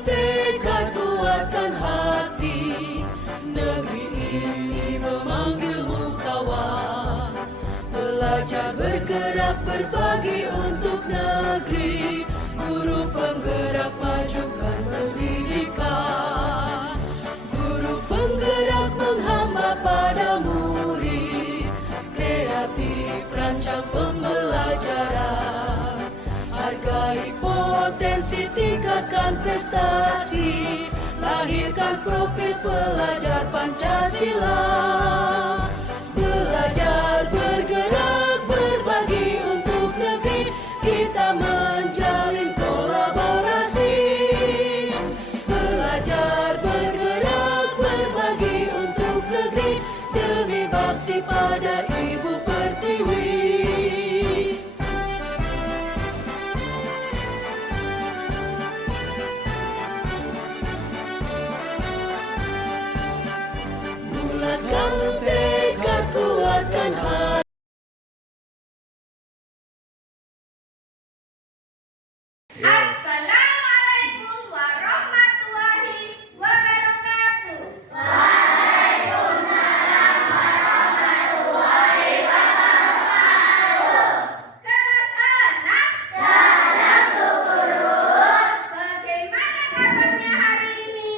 tekad kuatkan hati, negeri ini memanggilmu kawan. Belajar bergerak berbagi untuk negeri, guru penggerak majukan pendidikan. Guru penggerak menghamba pada murid, kreatif rancang pembelajaran. Hargai potensi, tingkatkan prestasi, lahirkan profil pelajar Pancasila. Belajar bergerak berbagi untuk negeri, kita menjalin kolaborasi. Belajar bergerak berbagi untuk negeri, demi bakti pada Ibu Pertiwi. Bulatkan tekad, kuatkan hati. Assalamualaikum warahmatullahi wabarakatuh. Kelas 6. Bagaimana kabarnya hari ini?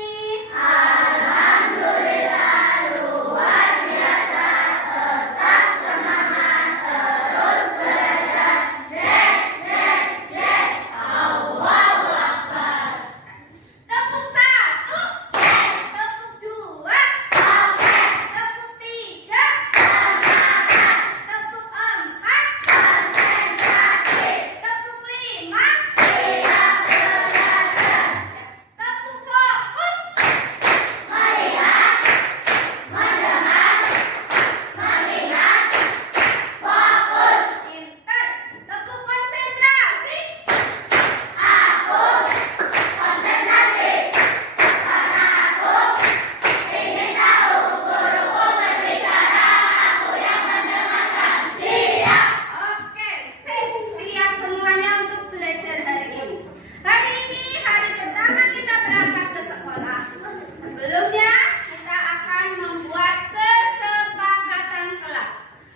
Tepuk 1, tepuk 2, tepuk 3, tepuk 4, tepuk 5, tepuk fokus, pintar, tepuk konsentrasi. Oke, siap semuanya untuk belajar hari ini. Hari ini hari pertama kita berangkat ke sekolah. Sebelumnya kita akan membuat kesepakatan kelas.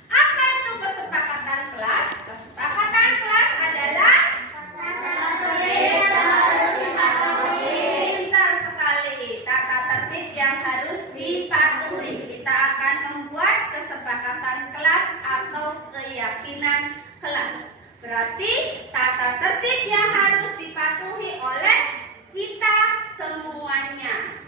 Apa itu kesepakatan kelas? Kesepakatan kelas adalah pintar sekali, tata tertib yang harus dipatuhi. Kita akan membuat kesepakatan kelas atau keyakinan kelas. Berarti tata tertib yang harus dipatuhi oleh kita semuanya.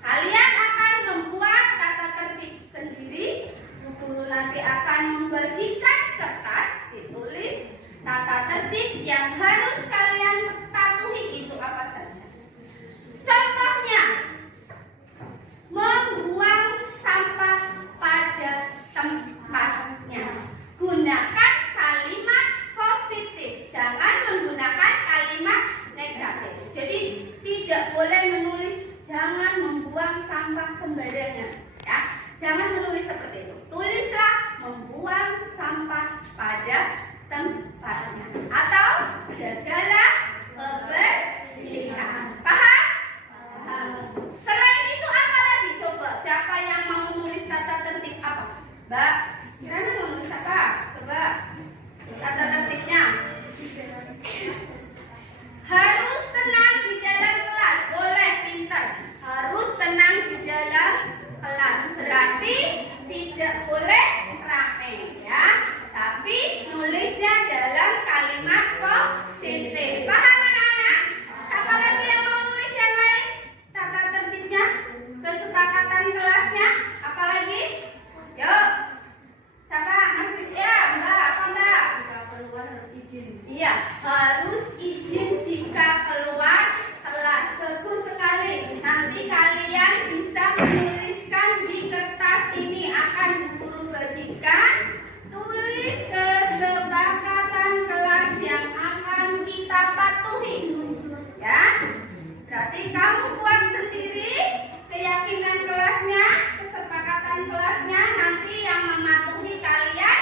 Kalian akan membuat tata tertib sendiri. Guru nanti akan membagikan kertas ditulis tata tertib yang harus kalian patuhi itu apa saja. Contohnya, membuang sampah pada tempatnya. Gunakan kalimat positif, jangan menggunakan kalimat negatif. Jadi tidak boleh menulis jangan membuang sampah sembarangan, ya. Jangan menulis seperti itu. Tulislah membuang sampah pada tempatnya atau jagalah kebersihan. Paham? Selain itu apa lagi? Coba siapa yang mau nulis tata tertib apa? Mbak, Kirana mau nulis apa? Coba tata tertibnya. Harus tenang di dalam kelas. Boleh, pintar. Harus tenang di dalam kelas. Berarti tidak boleh rame, ya. Tapi nulisnya dalam kalimat positif. Paham anak-anak? Siapa lagi yang mau nulis yang lain? Tata tertibnya, kesepakatan kelasnya, apa lagi? Yuk. Siapa? Asis ya, Mbak. Apa Mbak? Jika keluar harus izin. Iya, harus izin jika keluar kelas. Bagus sekali. Nanti kalian bisa menuliskan di kertas ini akan guru bagikan. Tulis kesepakatan kelas yang akan kita patuhi. Ya. Berarti kamu buat sendiri keyakinan kelasnya, kesepakatan kelasnya, nanti yang mematuhi kalian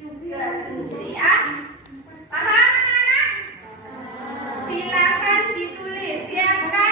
juga sendiri, ya. Paham anak-anak? Silakan ditulis, siapkan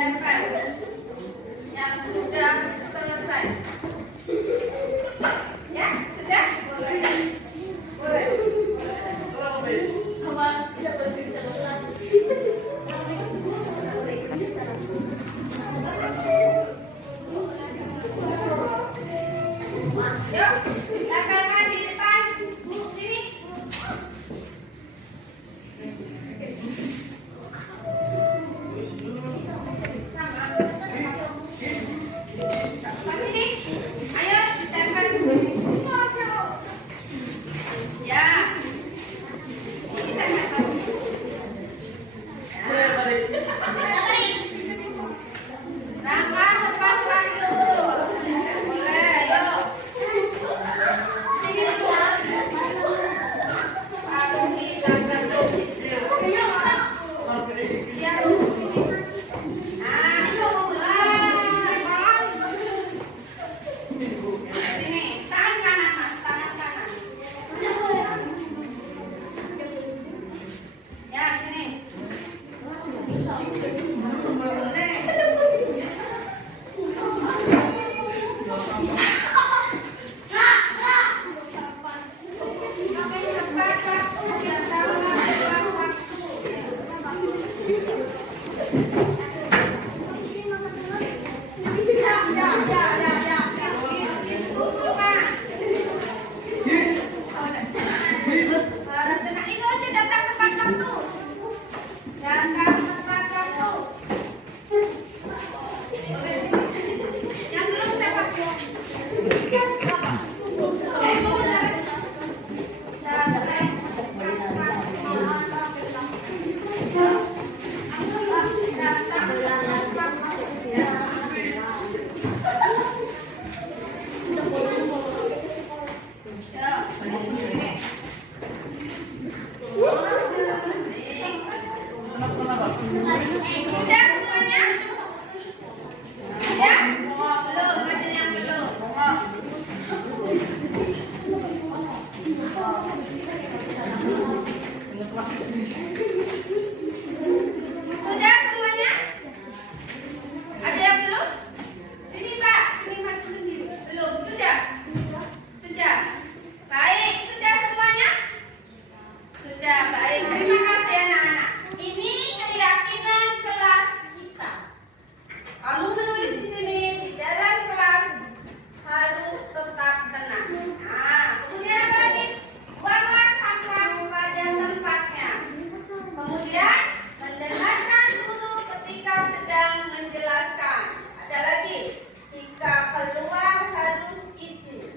tempel. Yang sudah selesai. Ya, sudah? Boleh. Yuk, tempelkan di depan. Sini. Sini. Ayo ditempel. Ya. Ini tempelkan. Langkah tepat waktu. Boleh, yuk. Sini dulu. Patuhi langkah disiplin. Siap. Sini, tangan kanan, Mas. Tangan kanan. Ya, sini. Sudah semuanya? Ya? Belum, ada yang belum. Sudah semuanya? Ada yang belum? Sini Pak, sini maju sendiri. Belum, sudah? Sudah. Baik, sudah semuanya? Sudah, baik. Terima kasih anak-anak. Ini keyakinan kelas kita. Kamu menulis di sini di dalam kelas harus tetap tenang. Nah, kemudian apa lagi? Buanglah sampah pada tempatnya. Kemudian mendengarkan guru ketika sedang menjelaskan. Ada lagi, jika keluar harus izin.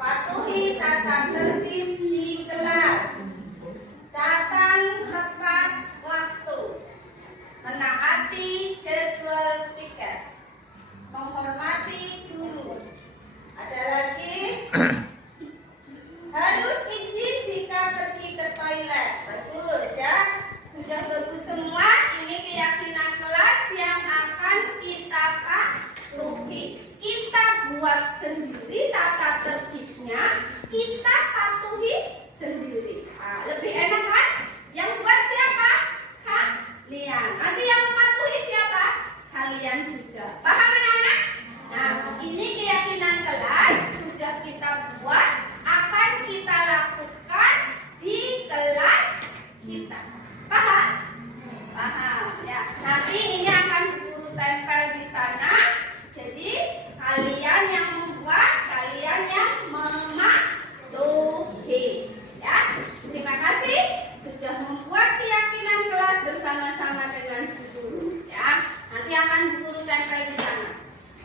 Patuhi tata tertib di kelas. Datang tepat waktu. Menaati jadwal piket. Menghormati guru. Ada lagi, harus izin jika pergi ke toilet. Bagus ya. Sudah bagus semua. Ini keyakinan kelas yang akan kita patuhi. Kita buat sendiri tata tertibnya. Kita patuhi sendiri. Nah, lebih enak kan? Yang buat siapa? Kalian. Nanti yang mematuhi siapa? Kalian juga. Paham anak-anak? Nah, ini keyakinan kelas sudah kita buat, akan kita lakukan di kelas kita. Paham? Paham. Ya. Nanti ini akan guru tempel di sana. Jadi kalian yang membuat, kalian yang mematuhi. Ya. Terima kasih sudah membuat keyakinan kelas bersama-sama dengan guru. Ya. Nanti akan guru tempel di sana.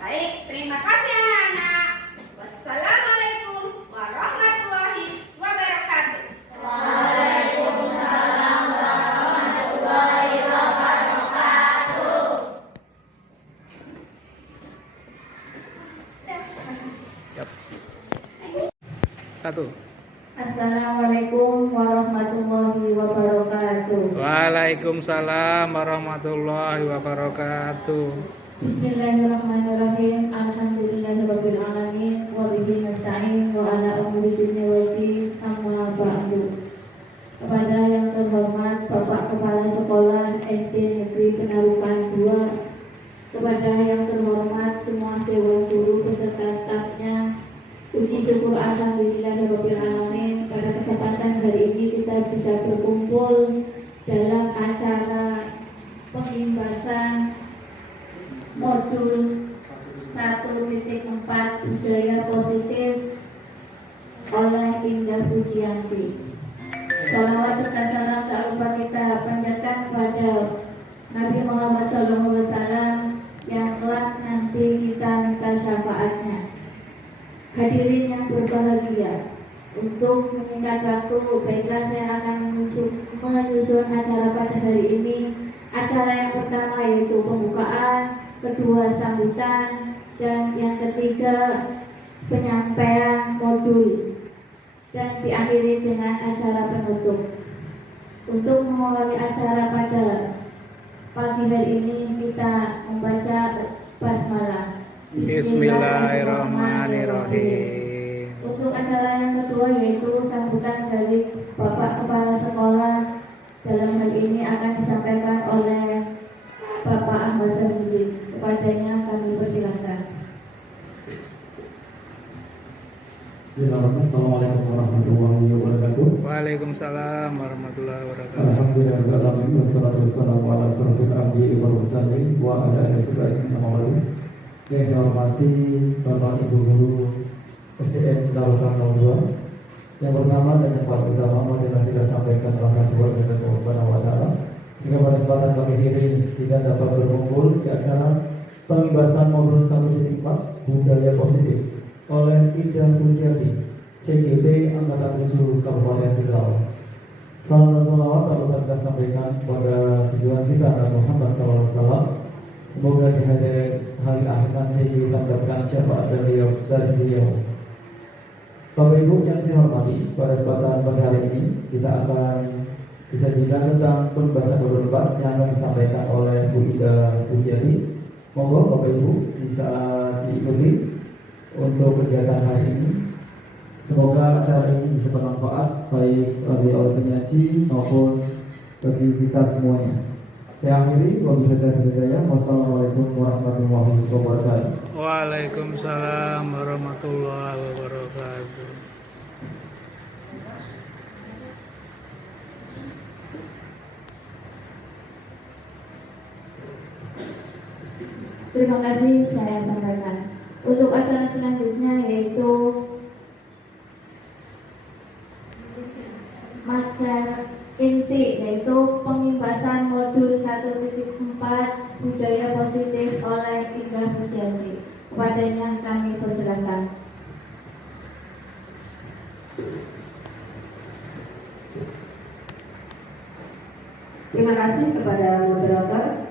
Baik, terima kasih anak-anak. Wassalamualaikum warahmatullahi wabarakatuh. Waalaikumsalam warahmatullahi wabarakatuh. Satu. Assalamualaikum warahmatullahi wabarakatuh. Waalaikumsalam warahmatullahi wabarakatuh. Bismillahirrahmanirrahim. Alhamdulillahirabbil alamin wa bihi nasta'in wa ala umuri dunya wal din. Amma ba'du. Kepada yang terhormat Bapak Kepala Sekolah SD Negeri Penarukan 2 Untuk menyingkat waktu, baiklah saya akan menyusun acara pada hari ini. Acara yang pertama yaitu pembukaan, kedua sambutan, dan yang ketiga penyampaian modul, dan diakhiri dengan acara penutup. Untuk memulai acara pada pagi hari ini, kita membaca basmalah. Bismillahirrahmanirrahim. Untuk acara yang kedua yaitu sambutan dari Bapak Kepala Sekolah. Dalam hal ini akan disampaikan oleh Bapak Ahmad Sarmudin. Kepadanya kami persilakan. Bismillahirrahmanirrahim. Assalamualaikum warahmatullahi wabarakatuh. Waalaikumsalam warahmatullahi wabarakatuh. Alhamdulillahirrahmanirrahim. Wassalatu wassalamu ala asyrofil anbiya'i wal mursalin wa ala alihi wasallam. Yang saya hormati Bapak Ibu Guru SDN Darussalam 02. Yang pertama dan yang paling utama adalah kita sampaikan rasa syukur kepada Allah Subhanahu wa taala sehingga pada kesempatan pagi ini kita dapat berkumpul di acara pembahasan modul 1.4 budaya positif oleh Ida Pujiati, CGP Angkatan 7 Kabupaten Tegal. Salam dan salawat kita sampaikan kepada tujuan kita Nabi Muhammad SAW. Semoga di hari akhir nanti kita mendapatkan syafaat dari beliau. Bapak Ibu yang saya hormati, pada kesempatan pada hari ini kita akan disajikan tentang pembahasan modul 4 yang akan disampaikan oleh Bu Ida Pujiati. Monggo Bapak Ibu bisa diikuti untuk kegiatan hari ini. Semoga acara ini bisa bermanfaat baik bagi oleh penyaji maupun bagi kita semuanya. Saya akhiri, wassalamualaikum warahmatullahi wabarakatuh. Waalaikumsalam warahmatullahi wabarakatuh. Terima kasih saya sampaikan. Untuk acara selanjutnya yaitu materi inti, yaitu pembahasan modul 1.4 budaya positif oleh Ida Pujiati. Kepadanya kami persilakan. Terima kasih kepada moderator.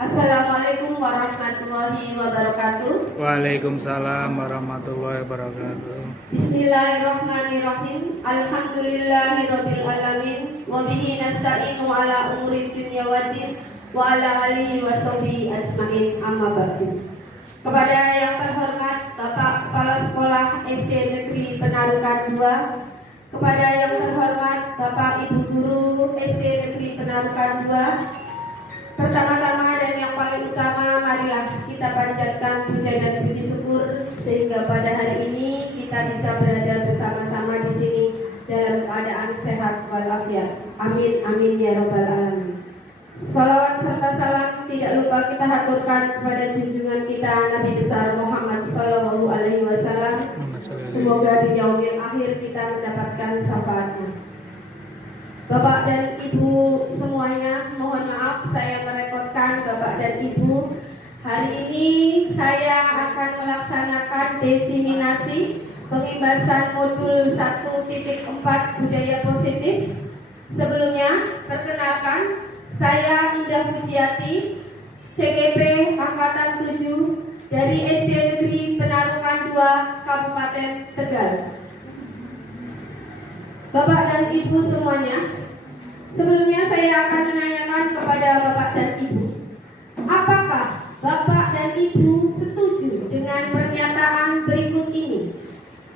Assalamualaikum warahmatullahi wabarakatuh. Waalaikumsalam warahmatullahi wabarakatuh. Bismillahirrahmanirrahim. Alhamdulillahirabbil alamin wa bihi nasta'inu ala umuri dunya waddin wa ala alihi wa sahbihi ajmain, amma ba'du. Kepada yang terhormat Bapak Kepala Sekolah SD Negeri Penarukan 2, kepada yang terhormat Bapak Ibu Guru SD Negeri Penarukan 2, pertama-tama dan yang paling utama, marilah kita panjatkan puja dan puji syukur sehingga pada hari ini kita bisa berada bersama-sama di sini dalam keadaan sehat walafiat. Amin amin ya rabbal alamin. Salawat serta salam tidak lupa kita haturkan kepada junjungan kita Nabi besar Muhammad Sallallahu Alaihi Wasallam. Semoga di yaumil akhir kita mendapatkan syafaatnya. Bapak dan Ibu semuanya, mohon maaf saya merepotkan Bapak dan Ibu. Hari ini saya akan melaksanakan diseminasi pembahasan modul 1.4 budaya positif. Sebelumnya, perkenalkan, saya Ida Pujiati, CGP Angkatan 7 dari SD Negeri Penarukan 2 Kabupaten Tegal. Bapak dan Ibu semuanya, sebelumnya saya akan menanyakan kepada Bapak dan Ibu, apakah Bapak dan Ibu setuju dengan pernyataan berikut ini?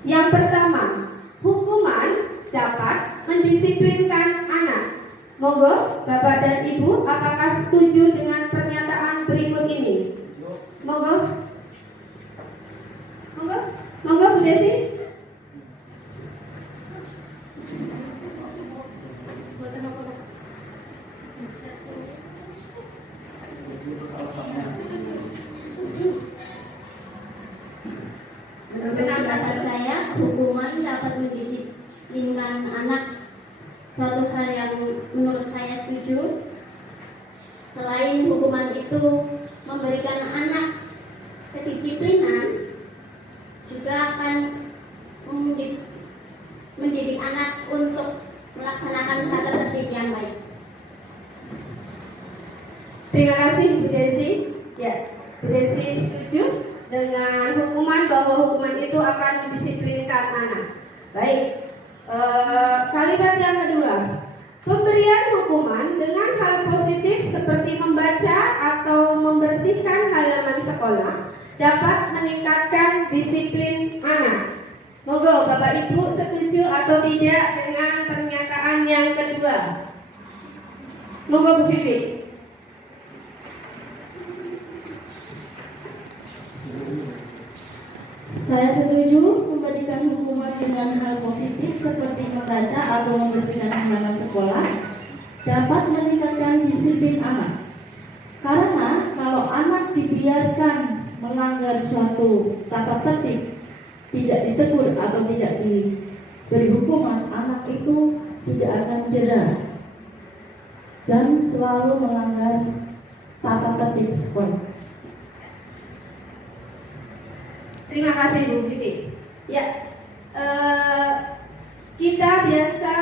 Yang pertama, hukuman dapat mendisiplinkan anak. Monggo, Bapak dan Ibu, apakah setuju dengan pernyataan berikut ini? Monggo. Monggo, monggo Bu Desi. Pendapat saya, hukuman dapat mendisiplinkan anak. Suatu hal yang menurut saya setuju. Selain hukuman itu memberikan anak kedisiplinan, juga akan mendidik Terima kasih Bu Desi. Ya, Bu Desi setuju dengan hukuman bahwa hukuman itu akan mendisiplinkan anak. Baik, kalimat yang kedua, pemberian hukuman dengan hal positif seperti membaca atau membersihkan halaman sekolah dapat meningkatkan disiplin anak. Moga Bapak Ibu setuju atau tidak dengan pernyataan yang kedua. Moga Bu Vivi. Saya setuju memberikan hukuman dengan hal positif seperti membaca atau membersihkan halaman sekolah dapat meningkatkan disiplin anak. Karena kalau anak dibiarkan melanggar suatu tata tertib, tidak ditegur atau tidak diberi hukuman, anak itu tidak akan cerdas dan selalu melanggar tata tertib sekolah. Terima kasih Bu Vivi. Ya, kita biasa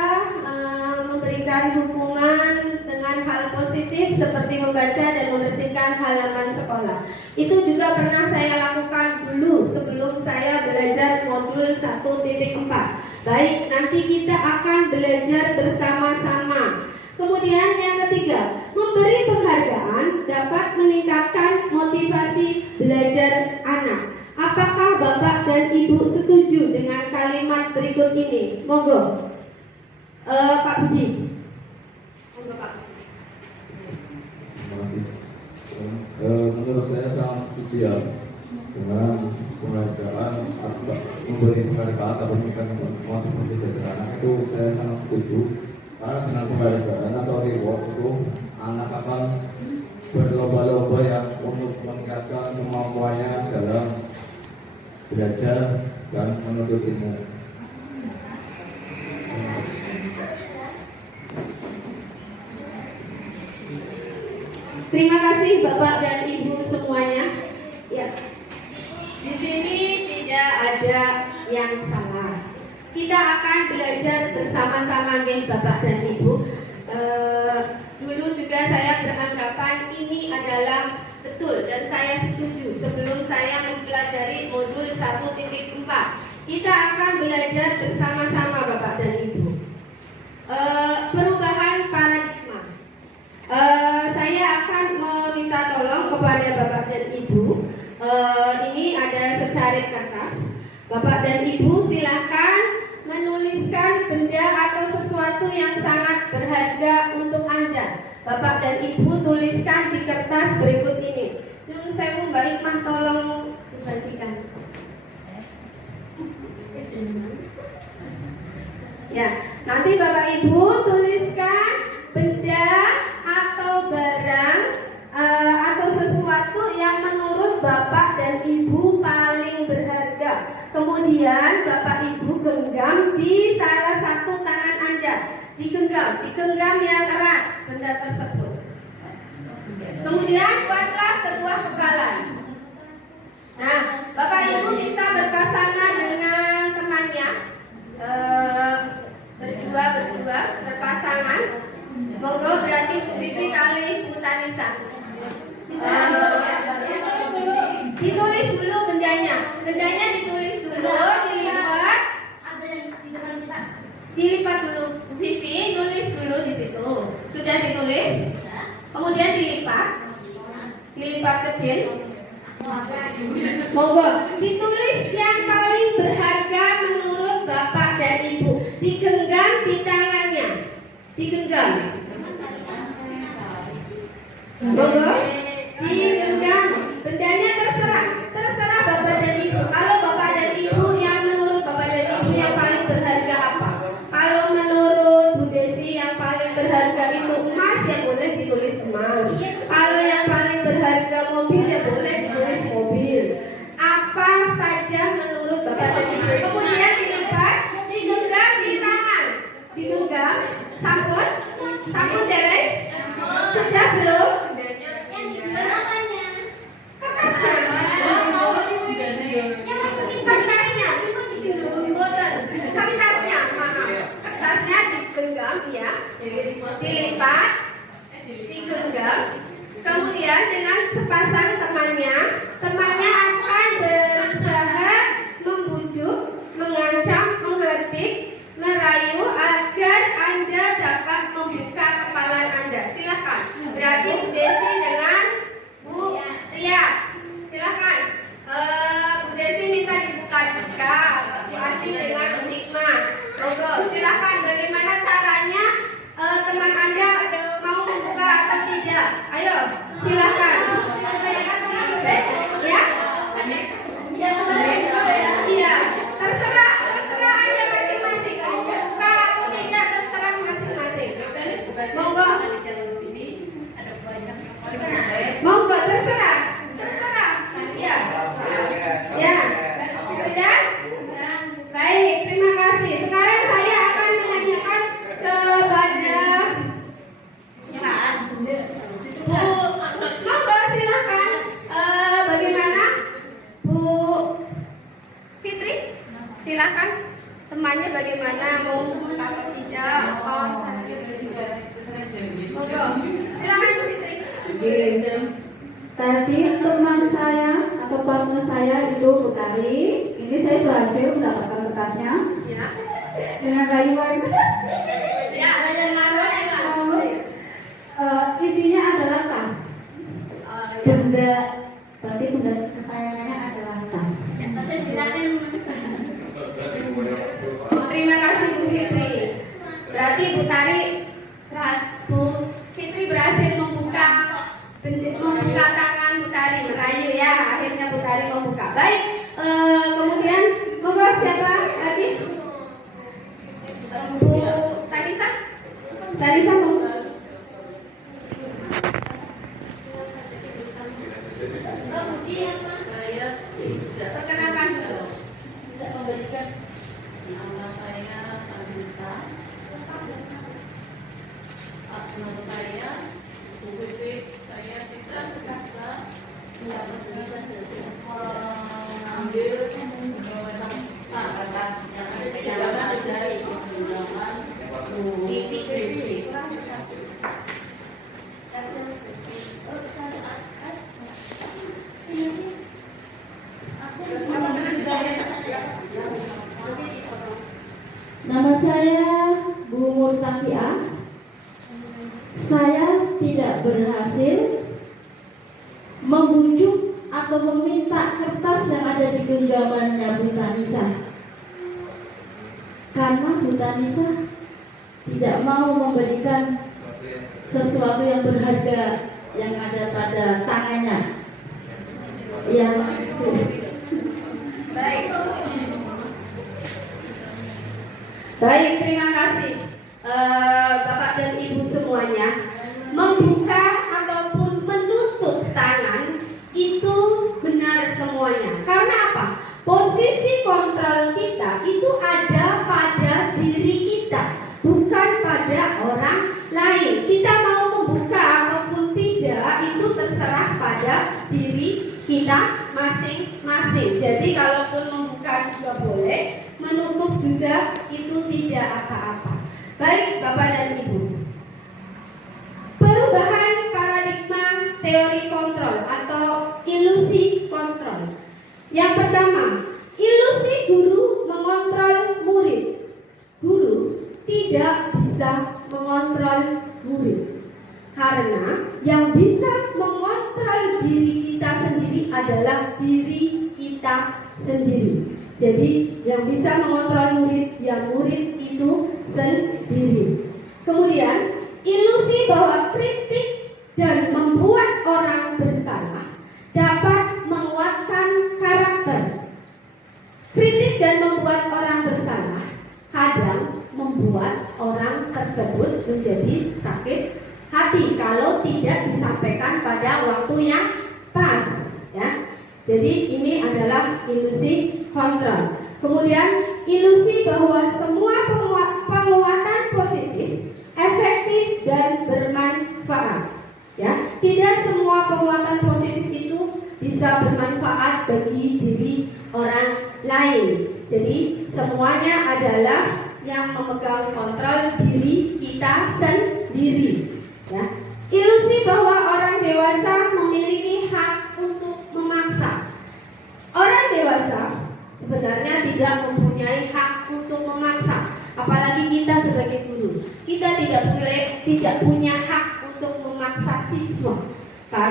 memberikan hukuman dengan hal positif seperti membaca dan membersihkan halaman sekolah. Itu juga pernah saya lakukan dulu sebelum saya belajar modul 1.4. Baik, nanti kita akan belajar bersama-sama. Kemudian yang ketiga, memberi penghargaan dapat meningkatkan motivasi belajar anak. Apakah Bapak dan Ibu setuju dengan kalimat berikut ini? Monggo, Pak Budi. Monggo Pak. Menurut saya sangat setuju ya dengan penghargaan atau memberi penghargaan atau memberikan motivasi belajar anak, itu saya sangat setuju. Karena dengan penghargaan atau reward itu anak akan berlomba-lomba yang untuk meningkatkan kemampuannya dalam belajar dan menuntut ilmu. Terima kasih Bapak dan Ibu semuanya. Ya, di sini tidak ada yang salah. Kita akan belajar bersama-sama, geng Bapak dan Ibu. Dulu juga saya beranggapan ini adalah betul dan saya setuju sebelum saya mempelajari modul 1.4. Kita akan belajar bersama-sama Bapak dan Ibu. Perubahan paradigma. Saya akan meminta tolong kepada Bapak dan Ibu. Ini ada secarik kertas. Bapak dan Ibu silakan menuliskan benda atau sesuatu yang sangat berharga untuk Anda. Bapak dan Ibu tuliskan di kertas berikut ini. Nyun sewu Mbak Hikmah, tolong dibagikan. Ya, nanti Bapak Ibu tuliskan benda atau barang atau sesuatu yang menurut Bapak dan Ibu paling berharga. Kemudian Bapak Ibu genggam di salah satu tangan Anda. Digenggam yang erat benda tersebut. Kemudian buatlah sebuah kepalan. Nah, Bapak Ibu bisa berpasangan dengan temannya, berdua berpasangan. Monggo, berarti Bu Vivi kali Bu Tanisa. Ditulis dulu bendanya ditulis dulu, dilipat dulu. Bu Vivi tulis dulu di situ. Sudah ditulis? Kemudian dilipat kecil. Monggo, ditulis yang paling berharga menurut Bapak dan Ibu. Digenggam di tangannya. Digenggam. Monggo, digenggam. Bendanya terserah Bapak dan Ibu. Kalau Bapak dan Ibu yang menurut Bapak dan Ibu yang paling berharga apa? Kalau menurut Bu Desi yang paling berharga itu emas, ya boleh ditulis emas. Kalau yang paling berharga mobil, ya boleh ditulis mobil. Apa saja menurut Bapak dan Ibu. Kemudian dilipat, digenggam di tangan. Digenggam, sampun dereng. Sudah belum? dengan sepasang temannya. Temannya akan berusaha membujuk, mengancam, mengkritik, merayu agar Anda dapat membuka kepala Anda. Silakan. Berarti Bu Desi dengan Bu Ria. Silakan. Bu Desi minta dibuka-buka. Bu Ati dengan Bu Hikmah. Monggo. Silakan. Bagaimana caranya teman Anda mau membuka atau tidak? Ayo. Silakan. Ya. Iya. Terserah Anda masing-masing. Mau buka atau tidak terserah masing-masing. Monggo. Monggo terserah. Ya. Ya. Sudah? Baik, terima kasih. Sekarang saya akan menanyakan kepada Bu. Monggo silakan. Bagaimana Bu Fitri? Silakan. Temannya bagaimana, mau buka atau tidak? Monggo. Silakan Bu Fitri. Tadi teman saya atau partner saya itu Utari. Ini saya berhasil mendapatkan berkasnya Ya. dengan rayuan. Ya, dengan rayuan. Isinya adalah tas. Benda, berarti benda kesayangannya adalah tas. Terima kasih Bu Fitri. Berarti Bu Fitri berhasil membuka tangan Bu Tari, merayu ya. Akhirnya Bu Tari membuka. Baik. Kemudian monggo siapa lagi? Bu Tanisa. Tanisa monggo. Perkenalkan dulu. Nama saya Tanisa. Nama saya Bu Fitri. Saya tidak bisa mengambil tas yang ada dari undangan Bu Fitri. Nama saya Bu Murtakia. Saya tidak berhasil membujuk atau meminta kertas yang ada di genggamannya Bu Tanisa, karena Bu Tanisa tidak mau memberikan sesuatu yang berharga yang ada pada tangannya. Yang Baik, terima kasih Bapak dan Ibu semuanya. Membuka ataupun menutup tangan itu benar semuanya. Karena apa? Posisi kontrol kita itu ada pada diri kita, bukan pada orang lain. Kita mau membuka ataupun tidak itu terserah pada diri kita masing-masing. Jadi kalaupun membuka juga boleh, menutup juga itu tidak apa-apa. Baik Bapak dan Ibu, perubahan paradigma teori kontrol atau ilusi kontrol. Yang pertama, ilusi guru mengontrol murid. Guru tidak bisa mengontrol murid, karena yang bisa mengontrol diri kita sendiri adalah diri kita sendiri. Jadi yang bisa mengontrol murid, ya murid itu sendiri. Kemudian ilusi bahwa kritik dan membuat orang bersalah dapat menguatkan karakter. Kritik dan membuat orang bersalah kadang membuat orang tersebut menjadi sakit hati kalau tidak disampaikan pada waktu yang pas, ya. Jadi ini adalah ilusi kontrol. Kemudian ilusi bahwa semua penguatan positif, efektif dan bermanfaat. Ya, tidak semua penguatan positif itu bisa bermanfaat bagi diri orang lain. Jadi semuanya adalah yang memegang kontrol diri kita sendiri. Ya. Ilusi bahwa orang dewasa memiliki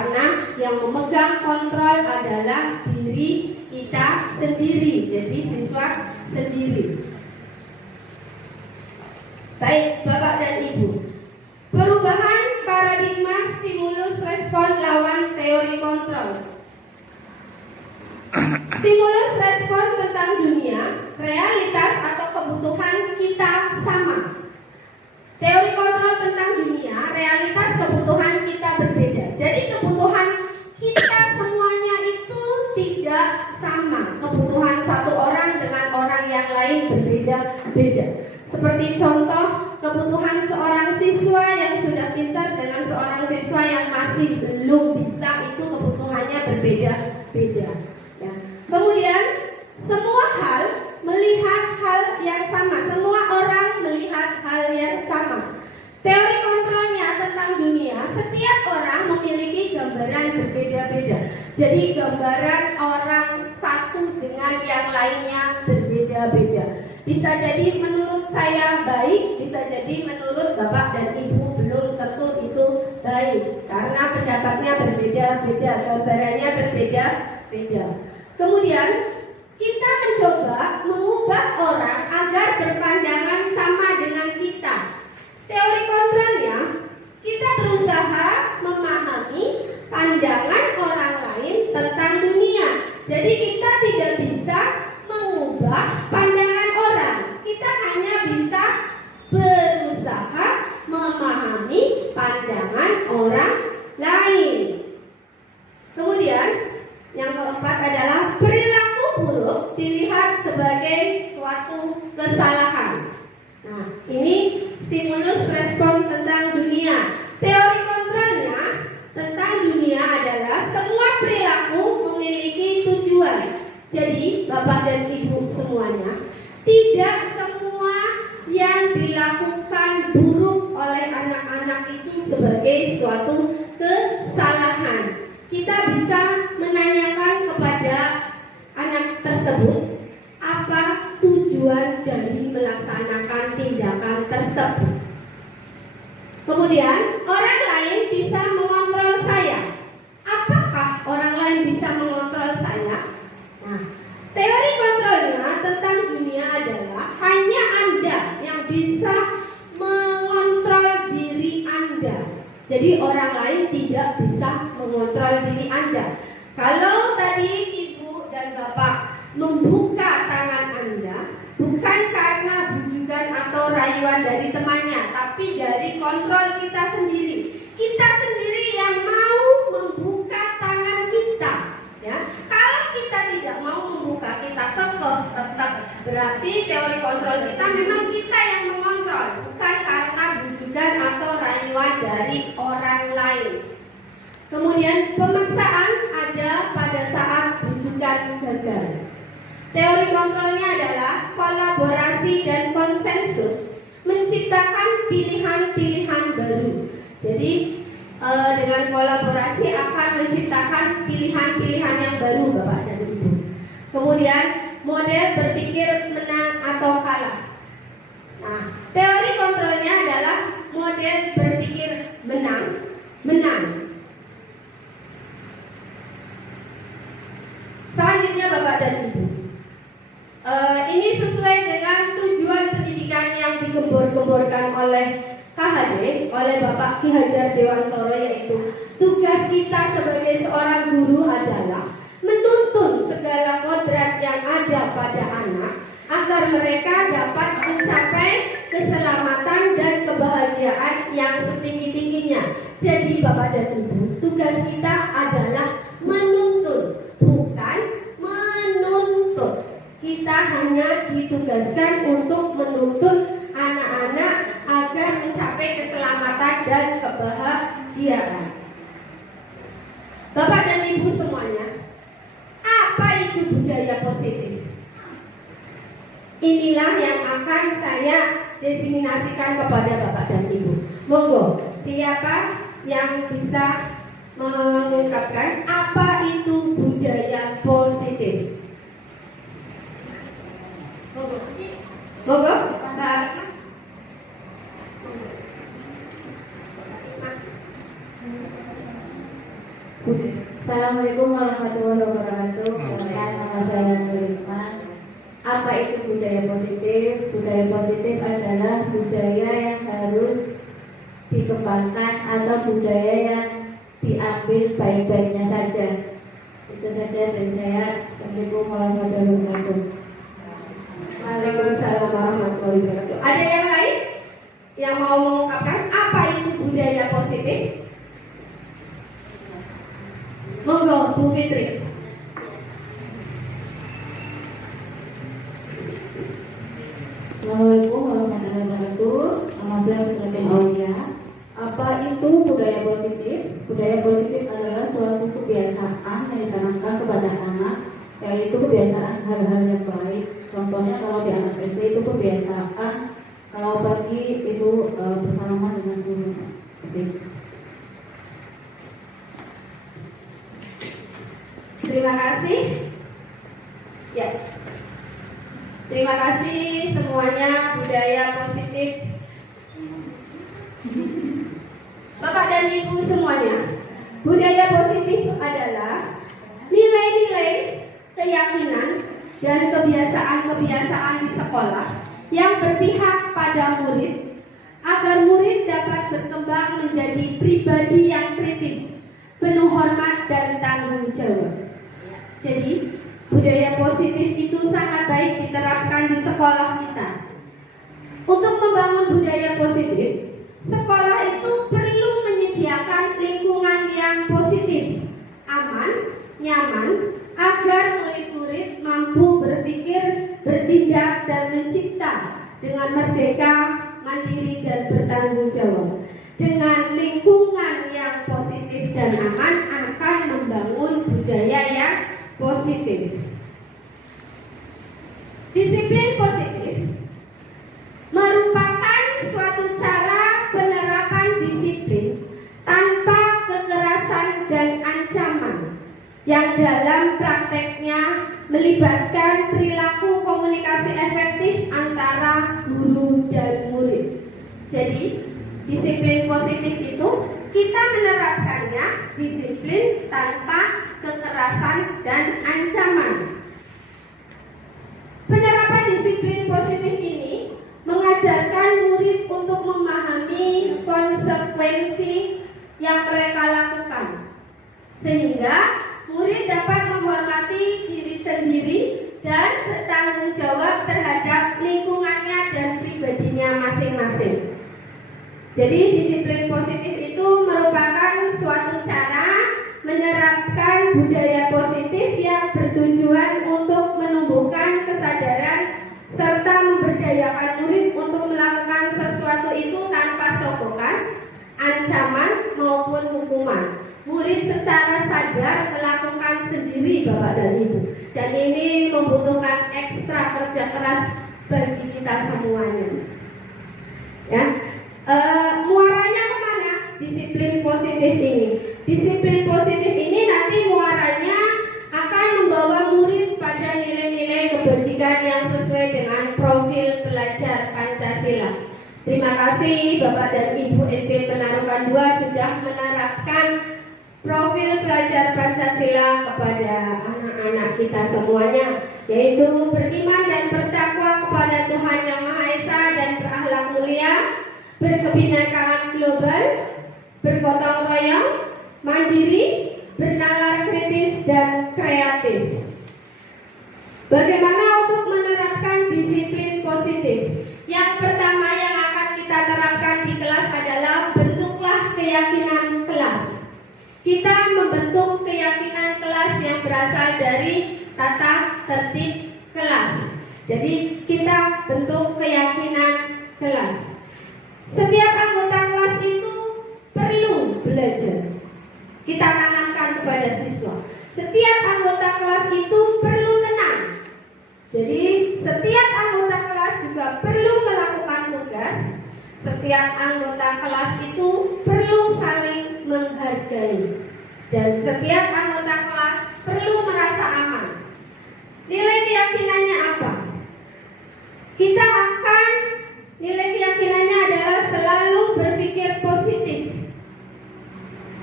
karena yang memegang kontrol adalah diri kita sendiri, jadi siswa sendiri. Baik, Bapak dan Ibu, perubahan paradigma stimulus respon lawan teori kontrol. Stimulus respon tentang dunia, realitas atau kebutuhan kita sama. Teori kontrol tentang dunia, realitas kebutuhan kita berbeda. Jadi kebutuhan kita semuanya itu tidak sama. Kebutuhan satu orang dengan orang yang lain berbeda-beda. Seperti contoh, kebutuhan seorang siswa yang sudah pintar dengan seorang siswa yang masih belum bisa, itu kebutuhannya berbeda-beda. Ya. Kemudian, semua hal melihat hal yang sama. Semua orang melihat hal yang sama. Teori kontrolnya tentang dunia, setiap orang memiliki gambaran berbeda-beda. Jadi gambaran orang satu dengan yang lainnya berbeda-beda. Bisa jadi menurut saya baik, bisa jadi menurut Bapak dan Ibu belum tentu itu baik, karena pendapatnya berbeda-beda, gambarannya berbeda-beda. Kemudian kita mencoba mengubah orang agar berpandangan sama dengan kita. Teori kontrolnya, kita berusaha memahami pandangan orang lain tentang dunia. Jadi kita tidak bisa mengubah pandangan orang. Kita hanya bisa berusaha memahami pandangan orang lain. Kemudian yang keempat adalah perilaku buruk dilihat sebagai suatu kesalahan. Nah, ini stimulus respon tentang dunia. Teori kontrolnya tentang dunia adalah semua perilaku memiliki tujuan. Jadi, Bapak dan Ibu semuanya, tidak semua yang dilakukan buruk oleh anak-anak itu sebagai suatu kesalahan. Kita bisa menanyakan kepada anak tersebut apa tujuan dari melaksanakan tindakan tersebut. Kemudian orang lain bisa mengontrol saya. Apakah orang lain bisa mengontrol saya? Nah, teori kontrolnya tentang dunia adalah hanya Anda yang bisa mengontrol diri Anda. Jadi orang lain tidak bisa mengontrol diri Anda. Kalau tadi Ibu dan Bapak membuka tangan Anda, bukan karena bujukan atau rayuan dari temannya, tapi dari kontrol kita sendiri. Kita sendiri yang mau membuka tangan kita. Ya, kalau kita tidak mau membuka, kita kekeh tetap, berarti teori kontrol kita memang kita yang mengontrol, bukan karena bujukan atau rayuan dari orang lain. Kemudian pemaksaan ada pada saat bujukan gagal. Teori kontrolnya adalah kolaborasi dan konsensus, menciptakan pilihan-pilihan baru. Jadi dengan kolaborasi akan menciptakan pilihan-pilihan yang baru, Bapak dan Ibu. Kemudian model berpikir menang atau kalah. Nah, teori kontrolnya adalah model berpikir menang. Selanjutnya Bapak dan Ibu, ini sesuai dengan tujuan pendidikan yang digembor-gemborkan oleh KHD, oleh Bapak Ki Hajar Dewantoro, yaitu tugas kita sebagai seorang guru adalah menuntun segala kodrat yang ada pada anak agar mereka dapat mencapai keselamatan dan kebahagiaan yang setinggi-tingginya. Jadi Bapak dan Ibu, tugas kita adalah menuntun, bukan menuntut. Kita hanya ditugaskan untuk menuntun anak-anak agar mencapai keselamatan dan kebahagiaan. Bapak dan Ibu semuanya, apa itu budaya positif? Inilah yang akan saya diseminasikan kepada Bapak dan Ibu. Monggo, siapa yang bisa mengungkapkan apa itu budaya positif? Monggo, Mbak. Assalamualaikum warahmatullahi wabarakatuh. Perkenalkan, nama saya Nurman. Apa itu budaya positif? Budaya positif adalah budaya yang harus dikembangkan atau budaya yang diambil baik-baiknya saja. Itu saja dari saya. Assalamualaikum warahmatullahi wabarakatuh. Waalaikumsalam warahmatullahi wabarakatuh. Ada yang lain yang mau mengungkapkan apa itu budaya positif? Monggo, Bu Fitri. Assalamualaikum warahmatullahi wabarakatuh. Nama saya Fitri Aulia. Apa itu budaya positif? Budaya positif adalah suatu kebiasaan yang ditanamkan kepada anak, yaitu kebiasaan hal-hal yang baik. Contohnya kalau di anak SD itu kebiasaan, kalau pagi itu bersalaman dengan guru. Terima kasih. Ya. Terima kasih semuanya. Budaya positif. Bapak dan Ibu semuanya, budaya positif adalah nilai-nilai, keyakinan, dan kebiasaan-kebiasaan di sekolah yang berpihak pada murid agar murid dapat berkembang menjadi pribadi yang kritis, penuh hormat dan tanggung jawab. Jadi, budaya positif itu sangat baik diterapkan di sekolah kita. Untuk membangun budaya positif, sekolah itu perlu menyediakan lingkungan yang positif, aman, nyaman, agar murid-murid mampu berpikir, bertindak, dan mencipta dengan merdeka, mandiri, dan bertanggung jawab. Dengan lingkungan yang positif dan aman akan membangun budaya yang positif. Disiplin positif merupakan suatu cara penerapan disiplin tanpa kekerasan dan ancaman yang dalam prakteknya melibatkan perilaku komunikasi efektif antara guru dan murid. Jadi, disiplin positif itu kita menerapkannya disiplin tanpa kekerasan dan ancaman. Penerapan disiplin positif ini mengajarkan murid untuk memahami konsekuensi yang mereka lakukan, sehingga murid dapat menghormati diri sendiri dan bertanggung jawab terhadap lingkungannya dan pribadinya masing-masing. Jadi disiplin positif itu merupakan suatu cara menerapkan budaya positif yang bertujuan untuk menumbuhkan kesadaran serta memberdayakan murid untuk melakukan sesuatu itu tanpa sokongan, ancaman maupun hukuman. Murid secara sadar melakukan sendiri, Bapak dan Ibu, dan ini membutuhkan ekstra kerja keras bagi kita semuanya. Ya. Muaranya kemana disiplin positif ini? Disiplin positif ini nanti muaranya akan membawa murid pada nilai-nilai kebajikan yang sesuai dengan profil pelajar Pancasila. Terima kasih Bapak dan Ibu SD Penarukan 2 sudah menerapkan profil pelajar Pancasila kepada anak-anak kita semuanya, yaitu beriman dan bertakwa kepada Tuhan Yang Maha Esa dan berakhlak mulia, berkebinekaan global, bergotong royong, mandiri, bernalar kritis dan kreatif. Bagaimana untuk menerapkan disiplin positif? Yang pertama yang akan kita terapkan di kelas adalah bentuklah keyakinan kelas. Kita membentuk keyakinan kelas yang berasal dari tata tertib kelas. Jadi kita bentuk keyakinan kelas. Setiap anggota kelas itu perlu belajar. Kita tanamkan kepada siswa. Setiap anggota kelas itu perlu tenang. Jadi setiap anggota kelas juga perlu melakukan tugas. Setiap anggota kelas itu perlu saling menghargai. Dan setiap anggota kelas perlu merasa aman. Nilai keyakinannya apa? Kita akan nilai keyakinannya adalah selalu berpikir positif.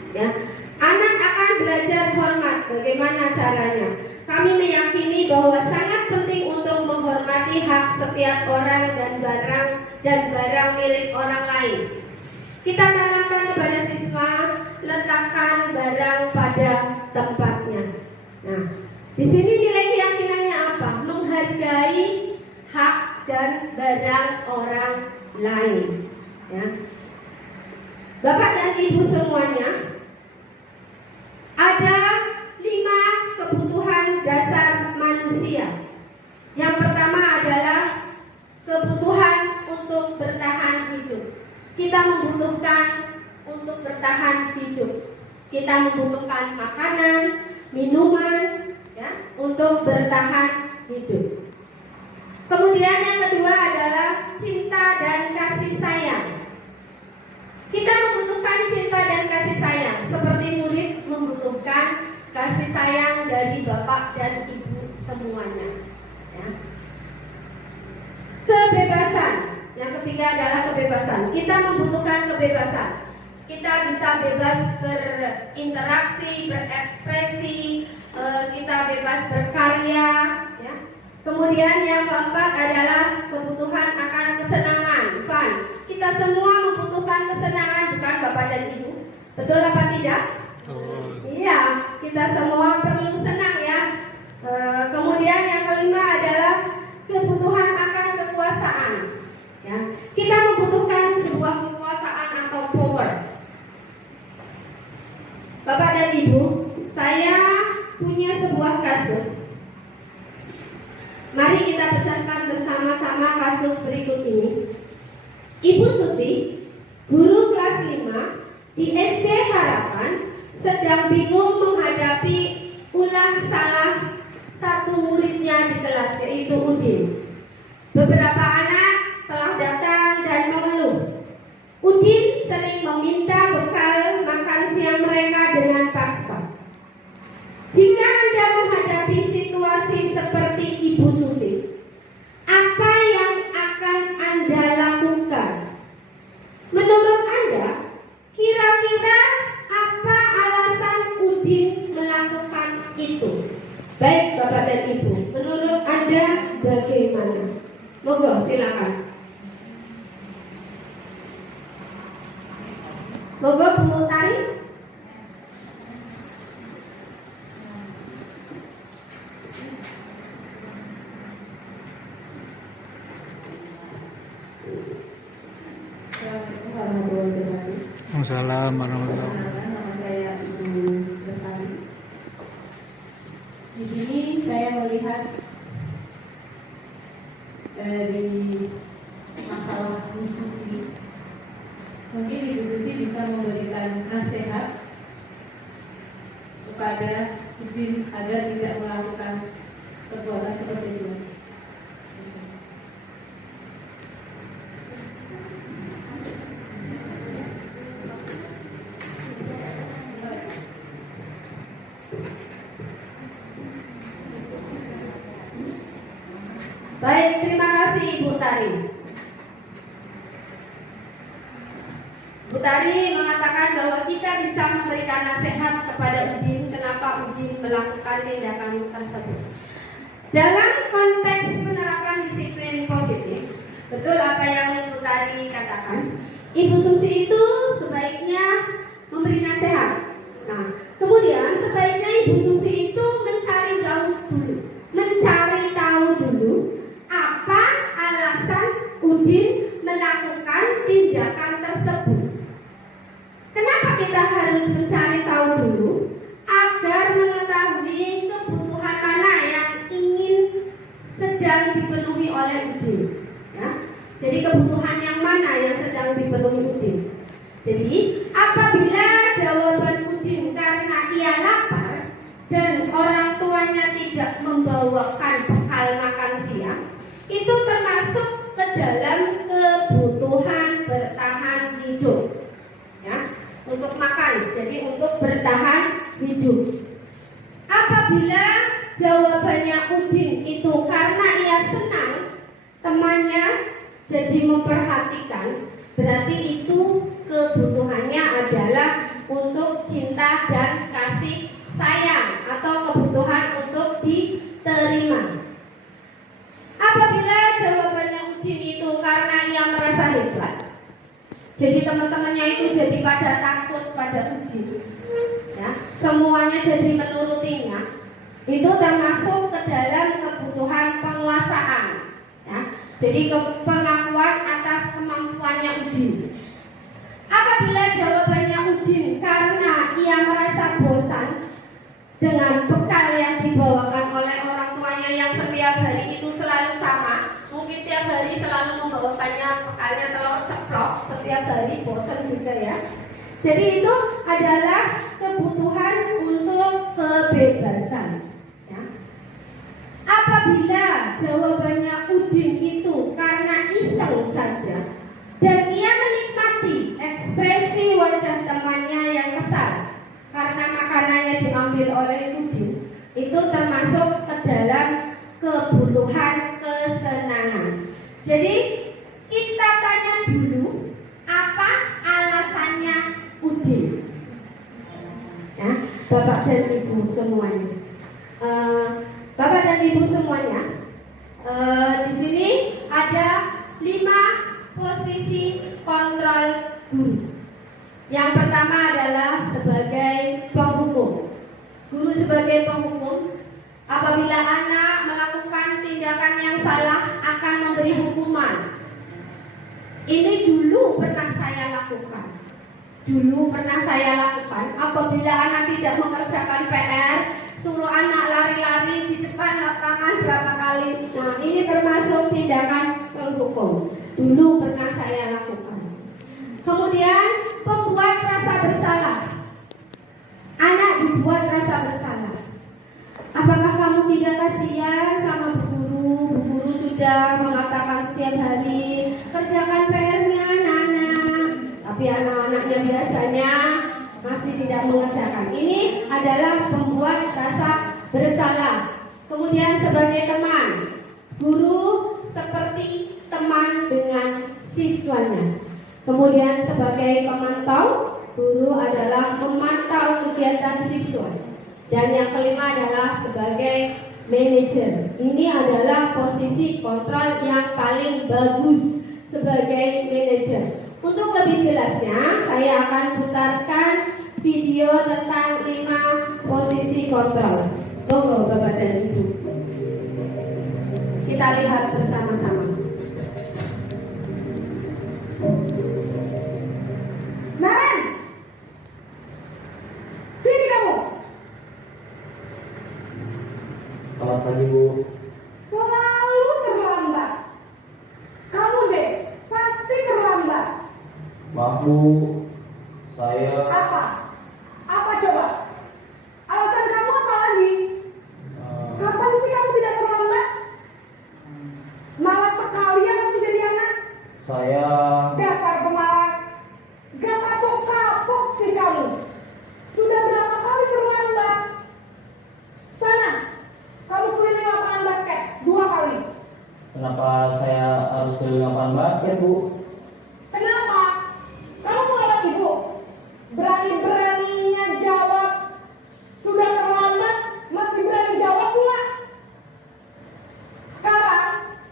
Ya, anak akan belajar hormat. Bagaimana caranya? Kami meyakini bahwa sangat penting untuk menghormati hak setiap orang dan barang milik orang lain. Kita tanamkan kepada siswa, letakkan barang pada tempatnya. Nah, di sini nilai keyakinannya apa? Menghargai hak dan barang orang lain. Ya. Bapak dan Ibu semuanya, ada 5 kebutuhan dasar manusia. Yang pertama adalah kebutuhan untuk bertahan hidup. Kita membutuhkan untuk bertahan hidup. Kita membutuhkan makanan, minuman, ya, untuk bertahan hidup. Kemudian yang kedua adalah cinta dan kasih sayang. Kita membutuhkan cinta dan kasih sayang, seperti murid membutuhkan kasih sayang dari Bapak dan Ibu semuanya. Ya. Kebebasan. Yang ketiga adalah kebebasan. Kita membutuhkan kebebasan. Kita bisa bebas berinteraksi, berekspresi, kita bebas berkarya. Ya. Kemudian yang keempat adalah kebutuhan akan kesenangan, fun. Kita semua membutuhkan kesenangan, bukan Bapak dan Ibu. Betul apa tidak? Iya, kita semua perlu senang ya. Kemudian yang kelima adalah kebutuhan akan kekuasaan. Ya, kita membutuhkan sebuah kekuasaan atau power. Bapak dan Ibu, saya punya sebuah kasus. Mari kita pecahkan bersama-sama kasus berikut ini. Ibu Susi, guru kelas 5 di SD Harapan, sedang bingung menghadapi ulah salah satu muridnya di kelas, yaitu Udin. Beberapa anak telah datang dan mengeluh. Udin sering meminta bekal makan siang mereka dengan paksa. Jika Anda menghadapi situasi seperti Ibu Susi, apa yang akan Anda lakukan? Menurut Anda, kira-kira apa alasan Udin melakukan itu? Baik Bapak dan Ibu, menurut Anda bagaimana? Monggo silakan. Monggo Bu Tari. Waalaikumsalam warahmatullahi wabarakatuh. Nama saya Ibu Lestari. Di sini saya melihat dari masalah Bu Susi. Mungkin Ibu Susi bisa memberikan nasihat kepada Udin agar tidak melakukan perbuatan seperti itu. Baik, terima kasih Ibu Tari. Bu Tari mengatakan bahwa kita bisa memberikan nasihat kepada Udin kenapa Udin melakukan tindakan tersebut. Dalam konteks penerapan disiplin positif, betul apa yang Bu Tari katakan, Ibu Susi itu sebaiknya memberi nasihat. Nah, kemudian sebaiknya Ibu Susi itu mencari tahu dulu apa alasan Udin melakukan tindakan tersebut. Kenapa kita harus mencari tahu dulu? Agar mengetahui kebutuhan mana yang ingin sedang dipenuhi oleh Udin. Ya? Jadi kebutuhan yang mana yang sedang dipenuhi Udin. Jadi apabila jawaban Udin karena ia lapar dan orang tuanya tidak membawakan bekal makan siang, itu termasuk ke dalam kebutuhan bertahan hidup. Ya, untuk makan, jadi untuk bertahan hidup. Apabila jawabannya Udin itu karena ia senang temannya jadi memperhatikan, berarti itu kebutuhannya adalah untuk cinta dan kasih sayang. Jadi teman-temannya itu jadi pada takut pada Udin. Ya, semuanya jadi menurutinya. Itu termasuk ke dalam kebutuhan penguasaan. Ya, jadi pengakuan atas kemampuannya Udin. Apabila jawabannya Udin karena ia merasa bosan dengan bekal yang dibawakan oleh orang tuanya yang setiap hari itu selalu sama, mungkin tiap hari selalu membawakannya bekalnya telur ceplok, setiap hari bosan juga ya. Jadi itu adalah kebutuhan untuk kebebasan. Ya. Apabila jawabannya Udin itu karena iseng saja dan ia menikmati ekspresi wajah temannya yang kesal karena makanannya diambil oleh Udin, itu termasuk ke dalam kebutuhan kesenangan. Jadi kita tanya dulu apa alasannya Udin. Ya, Bapak dan Ibu semuanya. Bapak dan Ibu semuanya, di sini ada 5 posisi kontrol guru. Yang pertama adalah sebagai penghukum. Guru sebagai penghukum, apabila anak melakukan tindakan yang salah akan memberi hukuman. Ini dulu pernah saya lakukan. Apabila anak tidak mengerjakan PR, suruh anak lari-lari di depan lapangan berapa kali. Nah, ini termasuk tindakan penghukum. Dulu pernah saya lakukan. Kemudian pembuat rasa bersalah. Anak dibuat rasa bersalah. Apakah kamu tidak kasihan sama Bu Guru? Bu Guru sudah mengatakan setiap hari kerjakan PR-nya anak-anak, tapi anak-anaknya biasanya masih tidak mengerjakan. Ini adalah pembuat rasa bersalah. Kemudian sebagai teman, guru seperti teman dengan siswanya. Kemudian sebagai pemantau, guru adalah memantau kegiatan siswa. Dan yang kelima adalah sebagai manajer. Ini adalah posisi kontrol yang paling bagus sebagai manajer. Untuk lebih jelasnya, saya akan putarkan video tentang 5 posisi kontrol. Monggo Bapak dan Ibu, kita lihat bersama-sama. Naren, sini kamu. Selamat pagi, Bu. Selalu terlambat. Kamu deh, pasti terlambat. Maaf, Bu. Saya Apa? Apa coba? Alasan kamu apa lagi? Kapan sih kamu tidak terlambat? Malas sekali ya kamu jadi anak. saya Dasar pemalas. Gak kapok-kapok sih kamu. Sudah berapa kali terlambat? Sana, kamu keliling lapangan basket 2 kali. kenapa saya harus keliling lapangan basket, Bu? Kenapa? Kamu menolak ibu. Berani-beraninya jawab. Sudah terlambat, masih berani jawab pula. Sekarang,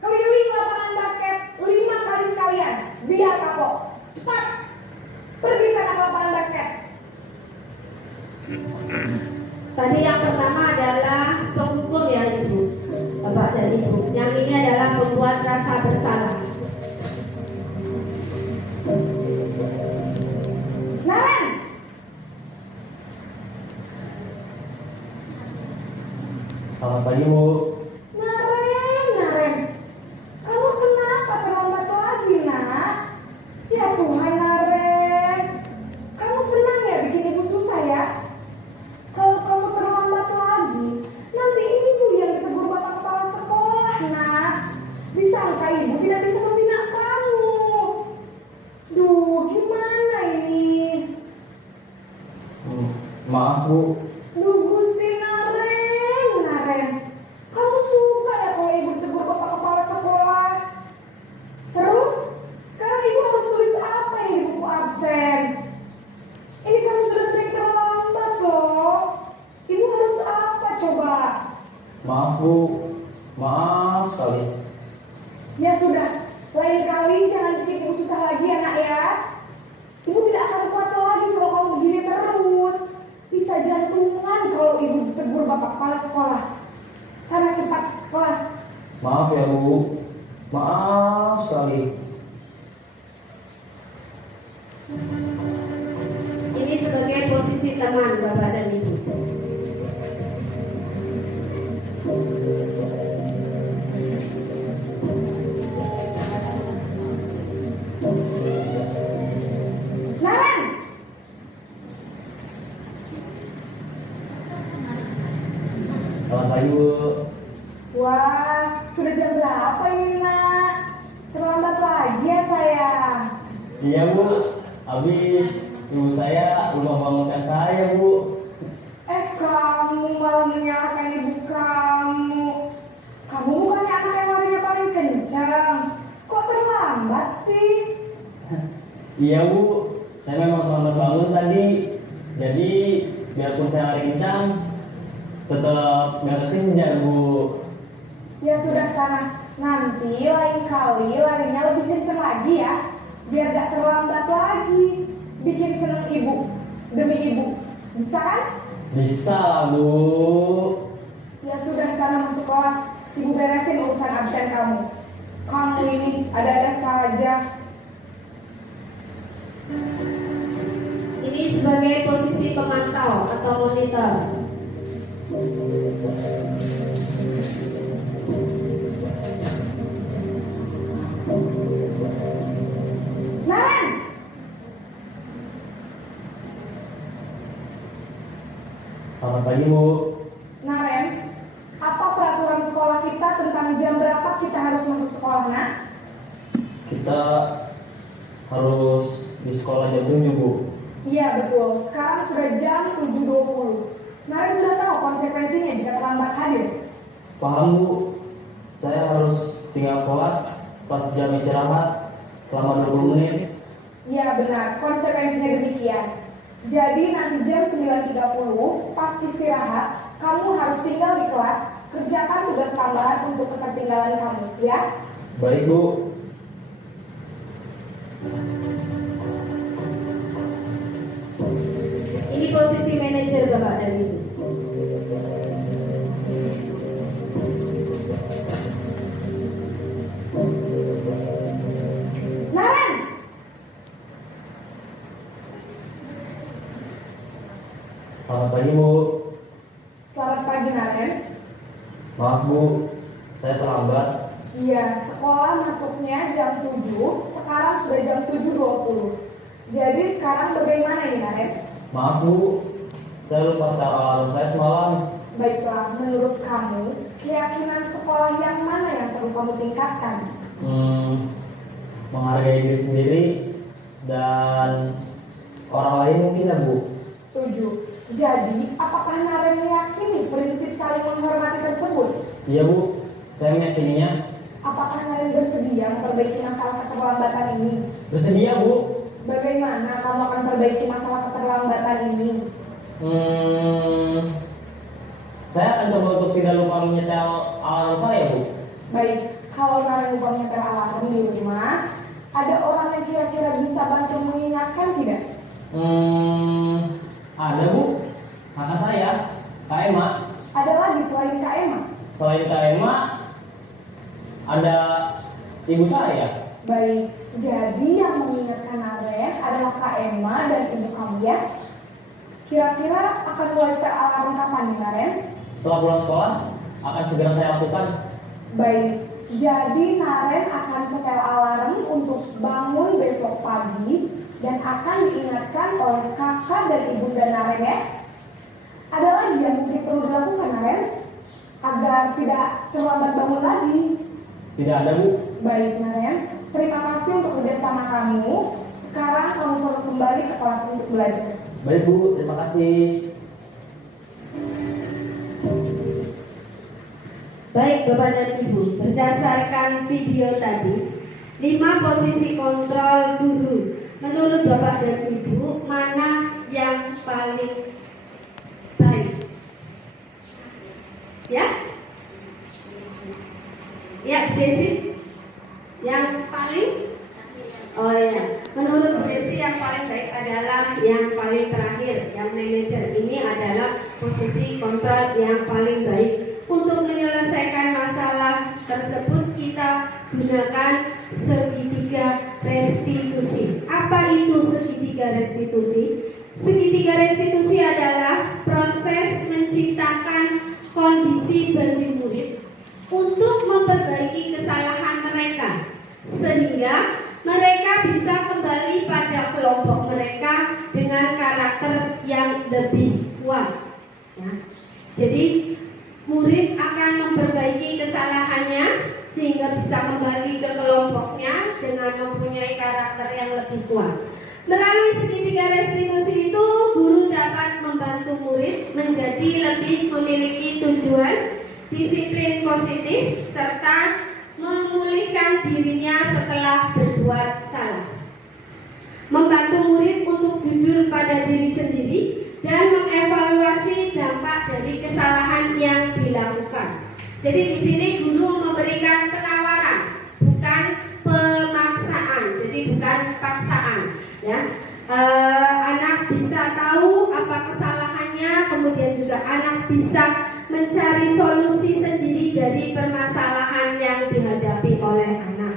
keliling lapangan basket 5 kali sekalian. Biar kapok. Cepat. Pergi sana ke lapangan basket. Tadi yang pertama adalah penghukum ya Ibu, Bapak dan Ibu. Yang ini adalah membuat rasa bersalah. Naren, Selamat pagi, Bu. Naren, kamu kenapa terlambat lagi nak? Ya Tuhan Naren, kamu senang ya bikin ibu susah ya? Kalau kamu terlambat lagi, nanti ibu yang ditegur bapak kepala sekolah nak. Disangka ibu tidak bisa membina kamu. Duh, gimana ini? Maaf, Bu. Duh Gusti Naren, kamu suka ya kalau ibu ditegur bapak kepala sekolah? Terus, sekarang ibu harus tulis apa yang di buku absen? Ini kamu sudah sering terlambat loh. Ibu harus apa coba? Maaf, Bu. Maaf sekali. Ya sudah, lain kali jangan bikin ibu susah lagi ya nak ya. Ibu tidak akan kuat lagi kalau kamu begini terus. Bisa jantungan kalau ibu tegur bapak kepala sekolah. Sana cepat kelas. Maaf ya Bu, maaf sekali. Ini sebagai posisi teman Bapak dan Ibu. Naren! Selamat pagi Bu. Wah, sudah jam berapa ini nak? Terlambat lagi ya sayang. Iya Bu, habis ibu saya lupa bangunkan saya Bu. Kamu malah menyalahkan ibu kamu. Kamu bukannya anak yang larinya paling kencang. Kok terlambat sih? Iya Bu, saya memang selamat bangun tadi. Jadi biarpun saya lari kencang, tetap nggak kesenjar Bu. Ya sudah sana. Nanti lain kali larinya lebih kencang lagi ya. Biar gak terlambat lagi. Bikin seneng ibu. Demi ibu. Bisa kan? Bisa lah Bu. Ya sudah sana masuk kelas. Ibu beresin urusan absen kamu. Kamu ini ada-ada saja. Ini sebagai posisi pemantau atau monitor. Naren! Selamat pagi Bu. Naren, apa peraturan sekolah kita tentang jam berapa kita harus masuk sekolah, nak? Kita harus di sekolah jam 7 Bu. Iya betul, sekarang sudah jam 7.20. Naren sudah tahu konsekuensinya jika terlambat hadir. Paham Bu. Saya harus tinggal kelas pas jam istirahat selama 20 menit. Iya benar, konsekuensinya demikian. Jadi nanti jam 9.30 pas istirahat, kamu harus tinggal di kelas, kerjakan tugas tambahan untuk ketertinggalan kamu, ya? Baik Bu. Ini posisi manajer Bapak dan Ibu. Naren! Selamat pagi Bu. Selamat pagi Naren. Maaf Bu, saya terlambat. Iya, sekolah masuknya jam 7, sekarang sudah jam 7.20. Jadi sekarang bagaimana ini Naren? Maaf Bu, saya lupa setel alarm saya semalam. Baiklah, menurut kamu, keyakinan sekolah yang mana yang perlu kamu tingkatkan? Menghargai diri sendiri dan orang lain mungkin ya Bu. Setuju. Jadi, apakah Naren meyakini prinsip saling menghormati tersebut? Iya Bu, saya meyakininya. Apakah Naren bersedia memperbaiki masalah keterlambatan ini? Bersedia Bu. Bagaimana kamu akan perbaiki masalah keterlambatan ini? Saya akan coba untuk tidak lupa menyetel alarm saya Bu. Baik, kalau Naren lupa menyetel alarm di rumah, ada orang yang kira-kira bisa bantu mengingatkan tidak? Ada Bu, kakak saya, Kak Emma. Ada lagi selain Kak Emma? Selain Kak Emma, ada ibu saya. Baik, jadi yang mengingatkan Naren adalah Kak Emma dan ibu kamu ya? Kira-kira akan mulai setel alarm kapan nih Naren? Setelah pulang sekolah, akan segera saya lakukan. Baik, jadi Naren akan setel alarm untuk bangun besok pagi dan akan diingatkan oleh kakak dan ibunda Naren ya. Ada lagi yang mungkin perlu dilakukan Naren agar tidak terlambat bangun lagi. Tidak ada Bu. Baik Naren, terima kasih untuk kerjasama kamu. Sekarang kamu perlu kembali ke kelas untuk belajar. Baik Bu, terima kasih. Baik Bapak dan Ibu, berdasarkan video tadi, 5 posisi kontrol guru. Menurut Bapak dan Ibu, mana yang paling baik? Ya? Ya, Desi? Yang paling? Oh ya, menurut Desi yang paling baik posisi kontrol yang paling baik. Untuk menyelesaikan masalah tersebut kita gunakan segitiga restitusi. Apa itu segitiga restitusi? Segitiga restitusi adalah proses menciptakan kondisi bagi murid untuk memperbaiki kesalahan mereka, sehingga mereka bisa kembali pada kelompok mereka dengan karakter yang lebih kuat. Ya. Jadi murid akan memperbaiki kesalahannya sehingga bisa kembali ke kelompoknya dengan mempunyai karakter yang lebih kuat. Melalui segitiga restitusi itu, guru dapat membantu murid menjadi lebih memiliki tujuan, disiplin positif, serta memulihkan dirinya setelah berbuat salah. Membantu murid untuk jujur pada diri sendiri dan mengevaluasi dampak dari kesalahan yang dilakukan. Jadi di sini guru memberikan penawaran, bukan pemaksaan. Jadi bukan paksaan, ya. Anak bisa tahu apa kesalahannya, kemudian juga anak bisa mencari solusi sendiri dari permasalahan yang dihadapi oleh anak.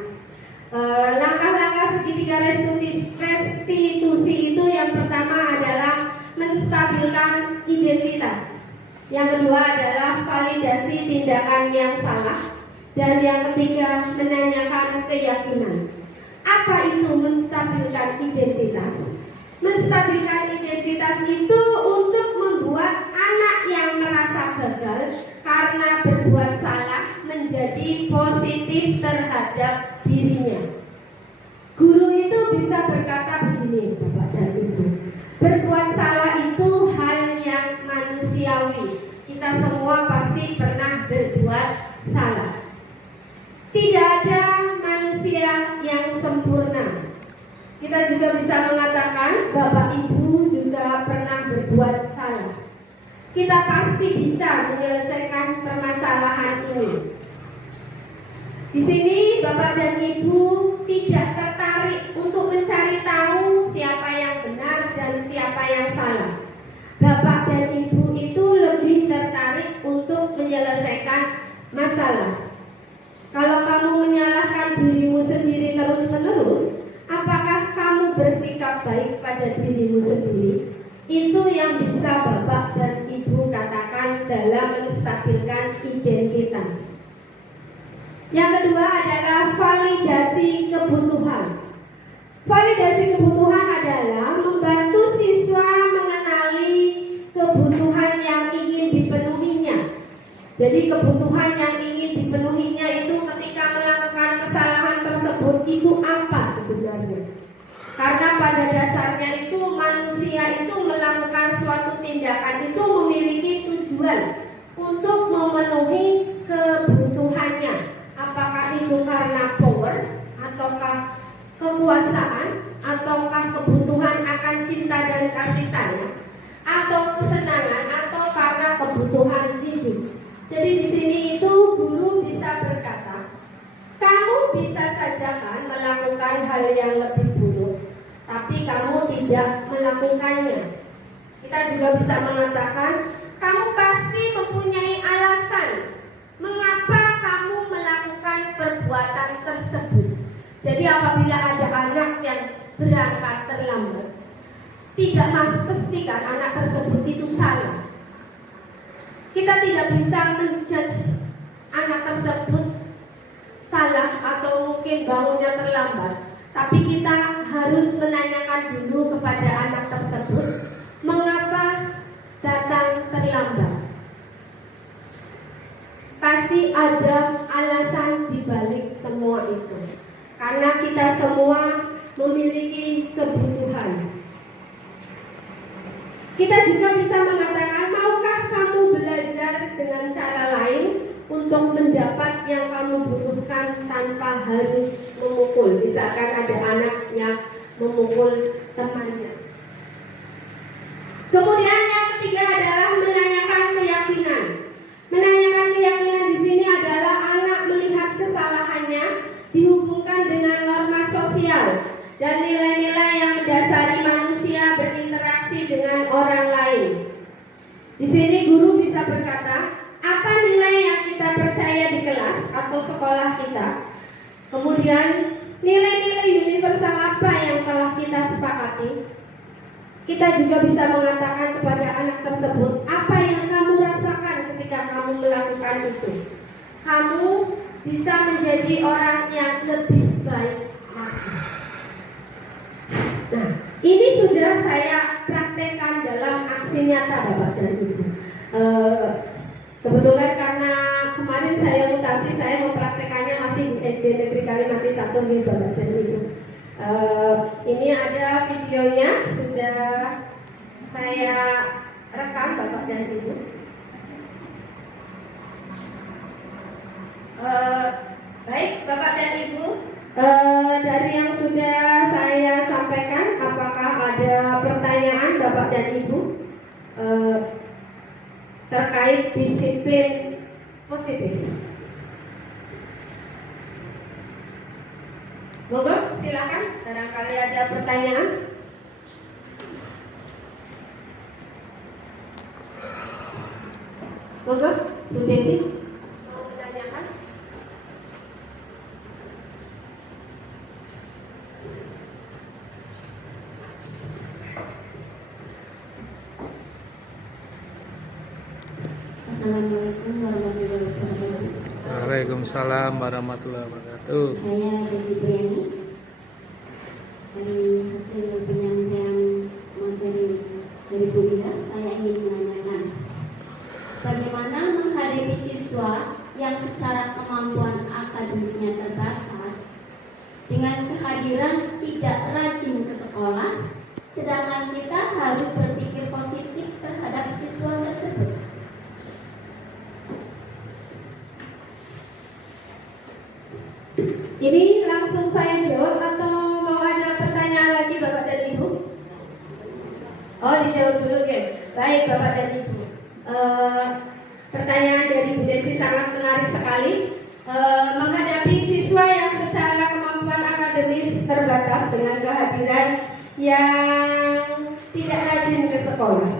Langkah-langkah segitiga restitusi itu yang pertama adalah menstabilkan identitas. Yang kedua adalah validasi tindakan yang salah. Dan yang ketiga menanyakan keyakinan. Apa itu menstabilkan identitas? Menstabilkan identitas itu untuk membuat anak yang merasa gagal karena berbuat salah menjadi positif terhadap dirinya. Guru itu bisa berkata begini, Bapak dan Ibu, berbuat salah itu hal yang manusiawi. Kita semua pasti pernah berbuat salah. Tidak ada manusia yang sempurna. Kita juga bisa mengatakan Bapak Ibu juga pernah berbuat salah. Kita pasti bisa menyelesaikan permasalahan ini. Di sini Bapak dan Ibu tidak tertarik untuk mencari tahu siapa yang benar dan siapa yang salah. Bapak dan Ibu itu lebih tertarik untuk menyelesaikan masalah. Kalau kamu menyalahkan dirimu sendiri terus-menerus, apakah kamu bersikap baik pada dirimu sendiri? Itu yang bisa Bapak dan Ibu katakan dalam menstabilkan identitas. Yang kedua adalah validasi kebutuhan. Validasi kebutuhan adalah membantu siswa mengenali kebutuhan yang ingin dipenuhinya. Jadi kebutuhan yang ingin dipenuhinya itu ketika melakukan kesalahan tersebut itu apa sebenarnya? Karena pada dasarnya itu manusia itu melakukan suatu tindakan itu memiliki tujuan untuk memenuhi kebutuhannya. Apakah itu karena power, ataukah kekuasaan, ataukah kebutuhan akan cinta dan kasih sayang, atau kesenangan, atau karena kebutuhan hidup. Jadi di sini itu guru bisa berkata, kamu bisa saja kan melakukan hal yang lebih buruk, tapi kamu tidak melakukannya. Kita juga bisa mengatakan, kamu pasti mempunyai alasan mengapa kamu melakukan perbuatan tersebut. Jadi apabila ada anak yang berangkat terlambat, tidak pastikan anak tersebut itu salah. Kita tidak bisa menjudge anak tersebut salah atau mungkin bangunnya terlambat. Tapi kita harus menanyakan dulu kepada anak tersebut, mengapa datang terlambat. Pasti ada alasan dibalik semua itu. Karena kita semua memiliki kebutuhan. Kita juga bisa mengatakan, maukah kamu belajar dengan cara lain untuk mendapat yang kamu butuhkan tanpa harus memukul. Misalkan ada anak yang memukul temannya. Kemudian yang ketiga adalah menanyakan keyakinan. Menanyakan keyakinan di sini adalah anak melihat kesalahannya dihubungkan dengan norma sosial dan nilai-nilai yang mendasari manusia berinteraksi dengan orang lain. Di sini bisa berkata apa nilai yang kita percaya di kelas atau sekolah kita. Kemudian nilai-nilai universal apa yang telah kita sepakati. Kita juga bisa mengatakan kepada anak tersebut apa yang kamu rasakan ketika kamu melakukan itu. Kamu bisa menjadi orang yang lebih baik lagi. Nah, ini sudah saya praktekkan dalam aksi nyata Bapak dan Ibu. Kebetulan karena kemarin saya mutasi, saya mempraktekannya masih di SD Negeri Kalimati 1 di Bapak dan Ibu. Ini ada videonya, sudah saya rekam Bapak dan Ibu. Baik Bapak dan Ibu, dari yang sudah saya sampaikan, apakah ada pertanyaan Bapak dan Ibu terkait disiplin positif? Monggo silakan, barangkali ada pertanyaan. Monggo Bu Desi mau menanyakan. Assalamualaikum warahmatullahi wabarakatuh. Waalaikumsalam warahmatullahi wabarakatuh. Saya Desi Priani. Dari hasil penyampaian materi dari Bu Ida, saya ingin menanyakan bagaimana menghadapi siswa yang secara kemampuan akademiknya terbatas dengan kehadiran tidak rajin ke sekolah, sedangkan kita harus berpikir positif terhadap siswa tersebut. Ini langsung saya jawab atau mau ada pertanyaan lagi Bapak dan Ibu? Oh, dijawab dulu ya. Baik Bapak dan Ibu. Pertanyaan dari Bu Desi sangat menarik sekali. Menghadapi siswa yang secara kemampuan akademis terbatas dengan kehadiran yang tidak rajin ke sekolah.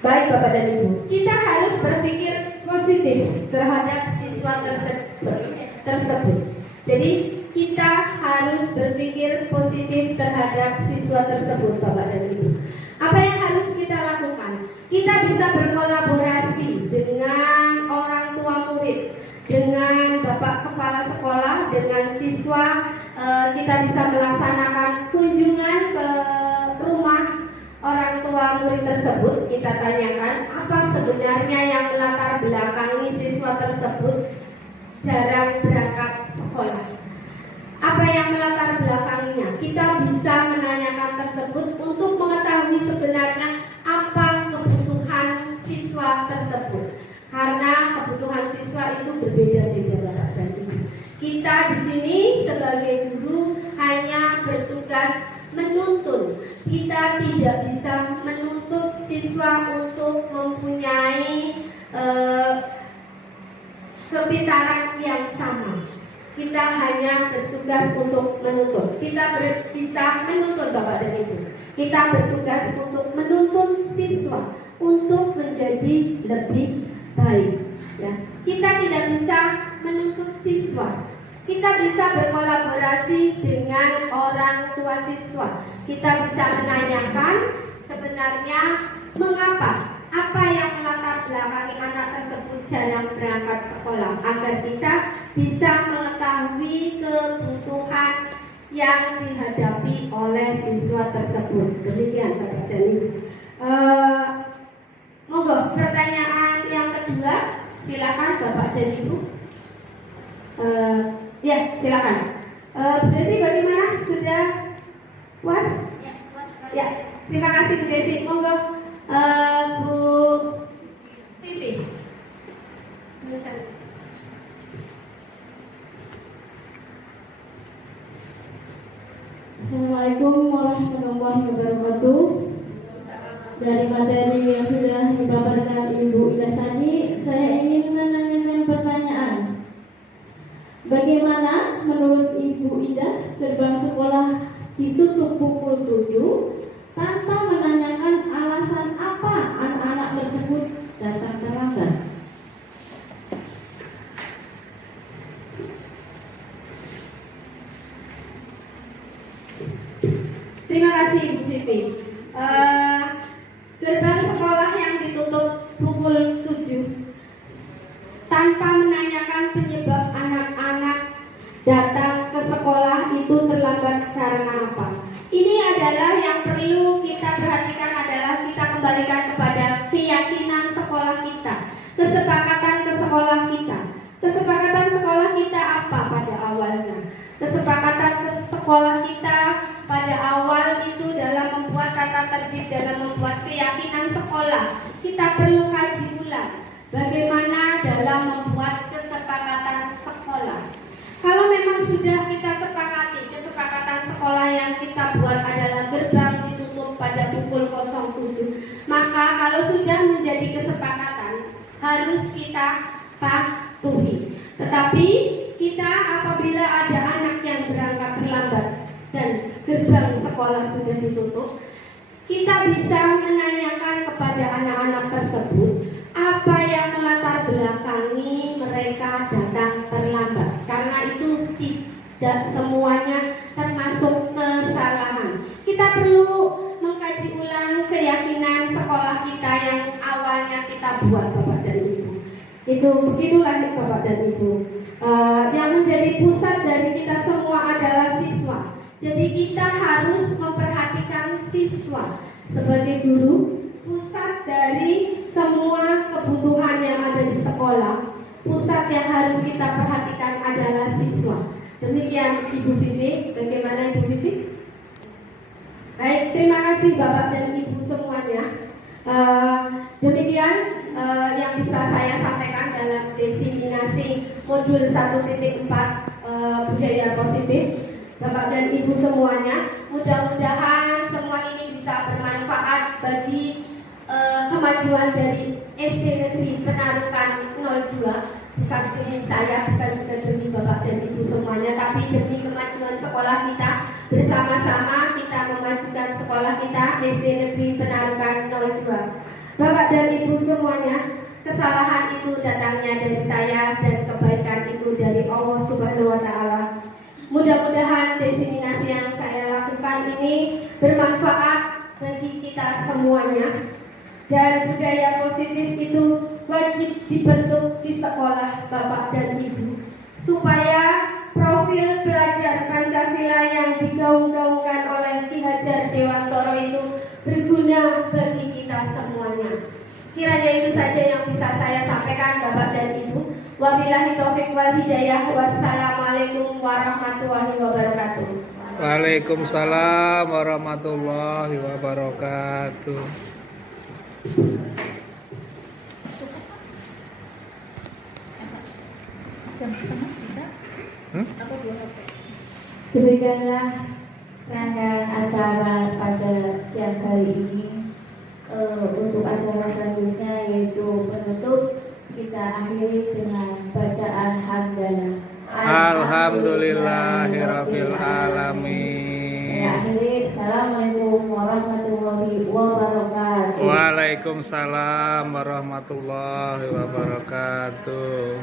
Baik Bapak dan Ibu, kita harus berpikir positif terhadap siswa tersebut. Jadi kita harus berpikir positif terhadap siswa tersebut Bapak dan Ibu. Apa yang harus kita lakukan? Kita bisa berkolaborasi dengan orang tua murid, dengan Bapak Kepala Sekolah, dengan siswa. Kita bisa melaksanakan kunjungan ke rumah orang tua murid tersebut. Kita tanyakan apa sebenarnya yang melatar belakangi siswa tersebut jarang berangkat sekolah. Apa yang melatar belakanginya? Kita bisa menanyakan tersebut untuk mengetahui sebenarnya apa kebutuhan siswa tersebut. Karena kebutuhan siswa itu berbeda-beda Bapak dan Ibu. Kita di sini sebagai guru hanya bertugas menuntun. Kita tidak bisa menuntut siswa untuk mempunyai kepintaran yang sama. Kita hanya bertugas untuk menuntut. Kita bisa menuntut Bapak dan Ibu. Kita bertugas untuk menuntun siswa untuk menjadi lebih baik. Ya. Kita tidak bisa menuntut siswa. Kita bisa berkolaborasi dengan orang tua siswa. Kita bisa menanyakan sebenarnya mengapa, apa yang melatar belakangi anak tersebut jarang berangkat sekolah, agar kita bisa mengetahui kebutuhan yang dihadapi oleh siswa tersebut. Demikian Bapak dan Ibu. Monggo pertanyaan yang kedua, silakan Bapak dan Ibu. Ya, silakan. Bu Desi bagaimana? Sudah puas? Ya, terima kasih Bu Desi. Monggo Bu Vivi. Assalamualaikum warahmatullahi wabarakatuh. Dari materi yang sudah dipaparkan Ibu Ida tadi, saya ingin menanyakan pertanyaan. Bagaimana menurut Ibu Ida gerbang sekolah ditutup pukul 7 tanpa menanyakan alasan apa anak-anak Vivi. Gerbang sekolah yang ditutup pukul 7 tanpa menanyakan penyebab anak-anak datang ke sekolah itu terlambat karena apa. Ini adalah yang perlu kita perhatikan, adalah kita kembalikan kepada keyakinan sekolah kita, kesepakatan ke sekolah kita. Kesepakatan sekolah kita apa pada awalnya? Kesepakatan ke sekolah kita pada awal itu dalam membuat tata tertib, dalam membuat keyakinan sekolah. Kita perlu kaji ulang bagaimana dalam membuat kesepakatan sekolah. Kalau memang sudah kita sepakati, kesepakatan sekolah yang kita buat adalah gerbang ditutup pada pukul 07, maka kalau sudah menjadi kesepakatan harus kita patuhi. Tetapi kita apabila ada anak yang berangkat terlambat dan gerbang sekolah sudah ditutup, kita bisa menanyakan kepada anak-anak tersebut apa yang melatar belakangi mereka datang terlambat. Karena itu tidak semuanya termasuk kesalahan. Kita perlu mengkaji ulang keyakinan sekolah kita yang awalnya kita buat, Bapak dan Ibu. Itu begitulah Bapak dan Ibu. Yang menjadi pusat dari kita semua adalah siswa. Jadi kita harus memperhatikan siswa sebagai guru. Pusat dari semua kebutuhan yang ada di sekolah, pusat yang harus kita perhatikan adalah siswa. Demikian Ibu Vivi. Bagaimana Ibu Vivi? Baik, terima kasih Bapak dan Ibu semuanya. Demikian yang bisa saya sampaikan dalam diseminasi modul 1.4 budaya positif. Bapak dan Ibu semuanya, mudah-mudahan semua ini bisa bermanfaat bagi kemajuan dari SD Negeri Penarukan 02, bukan demi saya, bukan juga demi Bapak dan Ibu semuanya, tapi demi kemajuan sekolah kita. Bersama-sama kita memajukan sekolah kita SD Negeri Penarukan 02. Bapak dan Ibu semuanya, kesalahan itu datangnya dari saya dan kebaikan itu dari Allah Subhanahu wa Ta'ala. Mudah-mudahan diseminasi yang saya lakukan ini bermanfaat bagi kita semuanya. Dan budaya positif itu wajib dibentuk di sekolah Bapak dan Ibu, supaya profil pelajar Pancasila yang digaung-gaungkan oleh Ki Hajar Dewantoro itu berguna bagi kita semuanya. Kiranya itu saja yang bisa saya sampaikan Bapak dan Ibu. Wabillahi taufiq wal hidayah. Wassalamualaikum warahmatullahi wabarakatuh. Waalaikumsalam warahmatullahi wabarakatuh. Demikianlah rangkaian acara pada siang hari ini. Untuk acara selanjutnya yaitu penutup, kita akhiri dengan bacaan hamdalah. Alhamdulillahirabbil alamin. Saya akhiri. Assalamualaikum warahmatullahi wabarakatuh. Waalaikumsalam warahmatullahi wabarakatuh.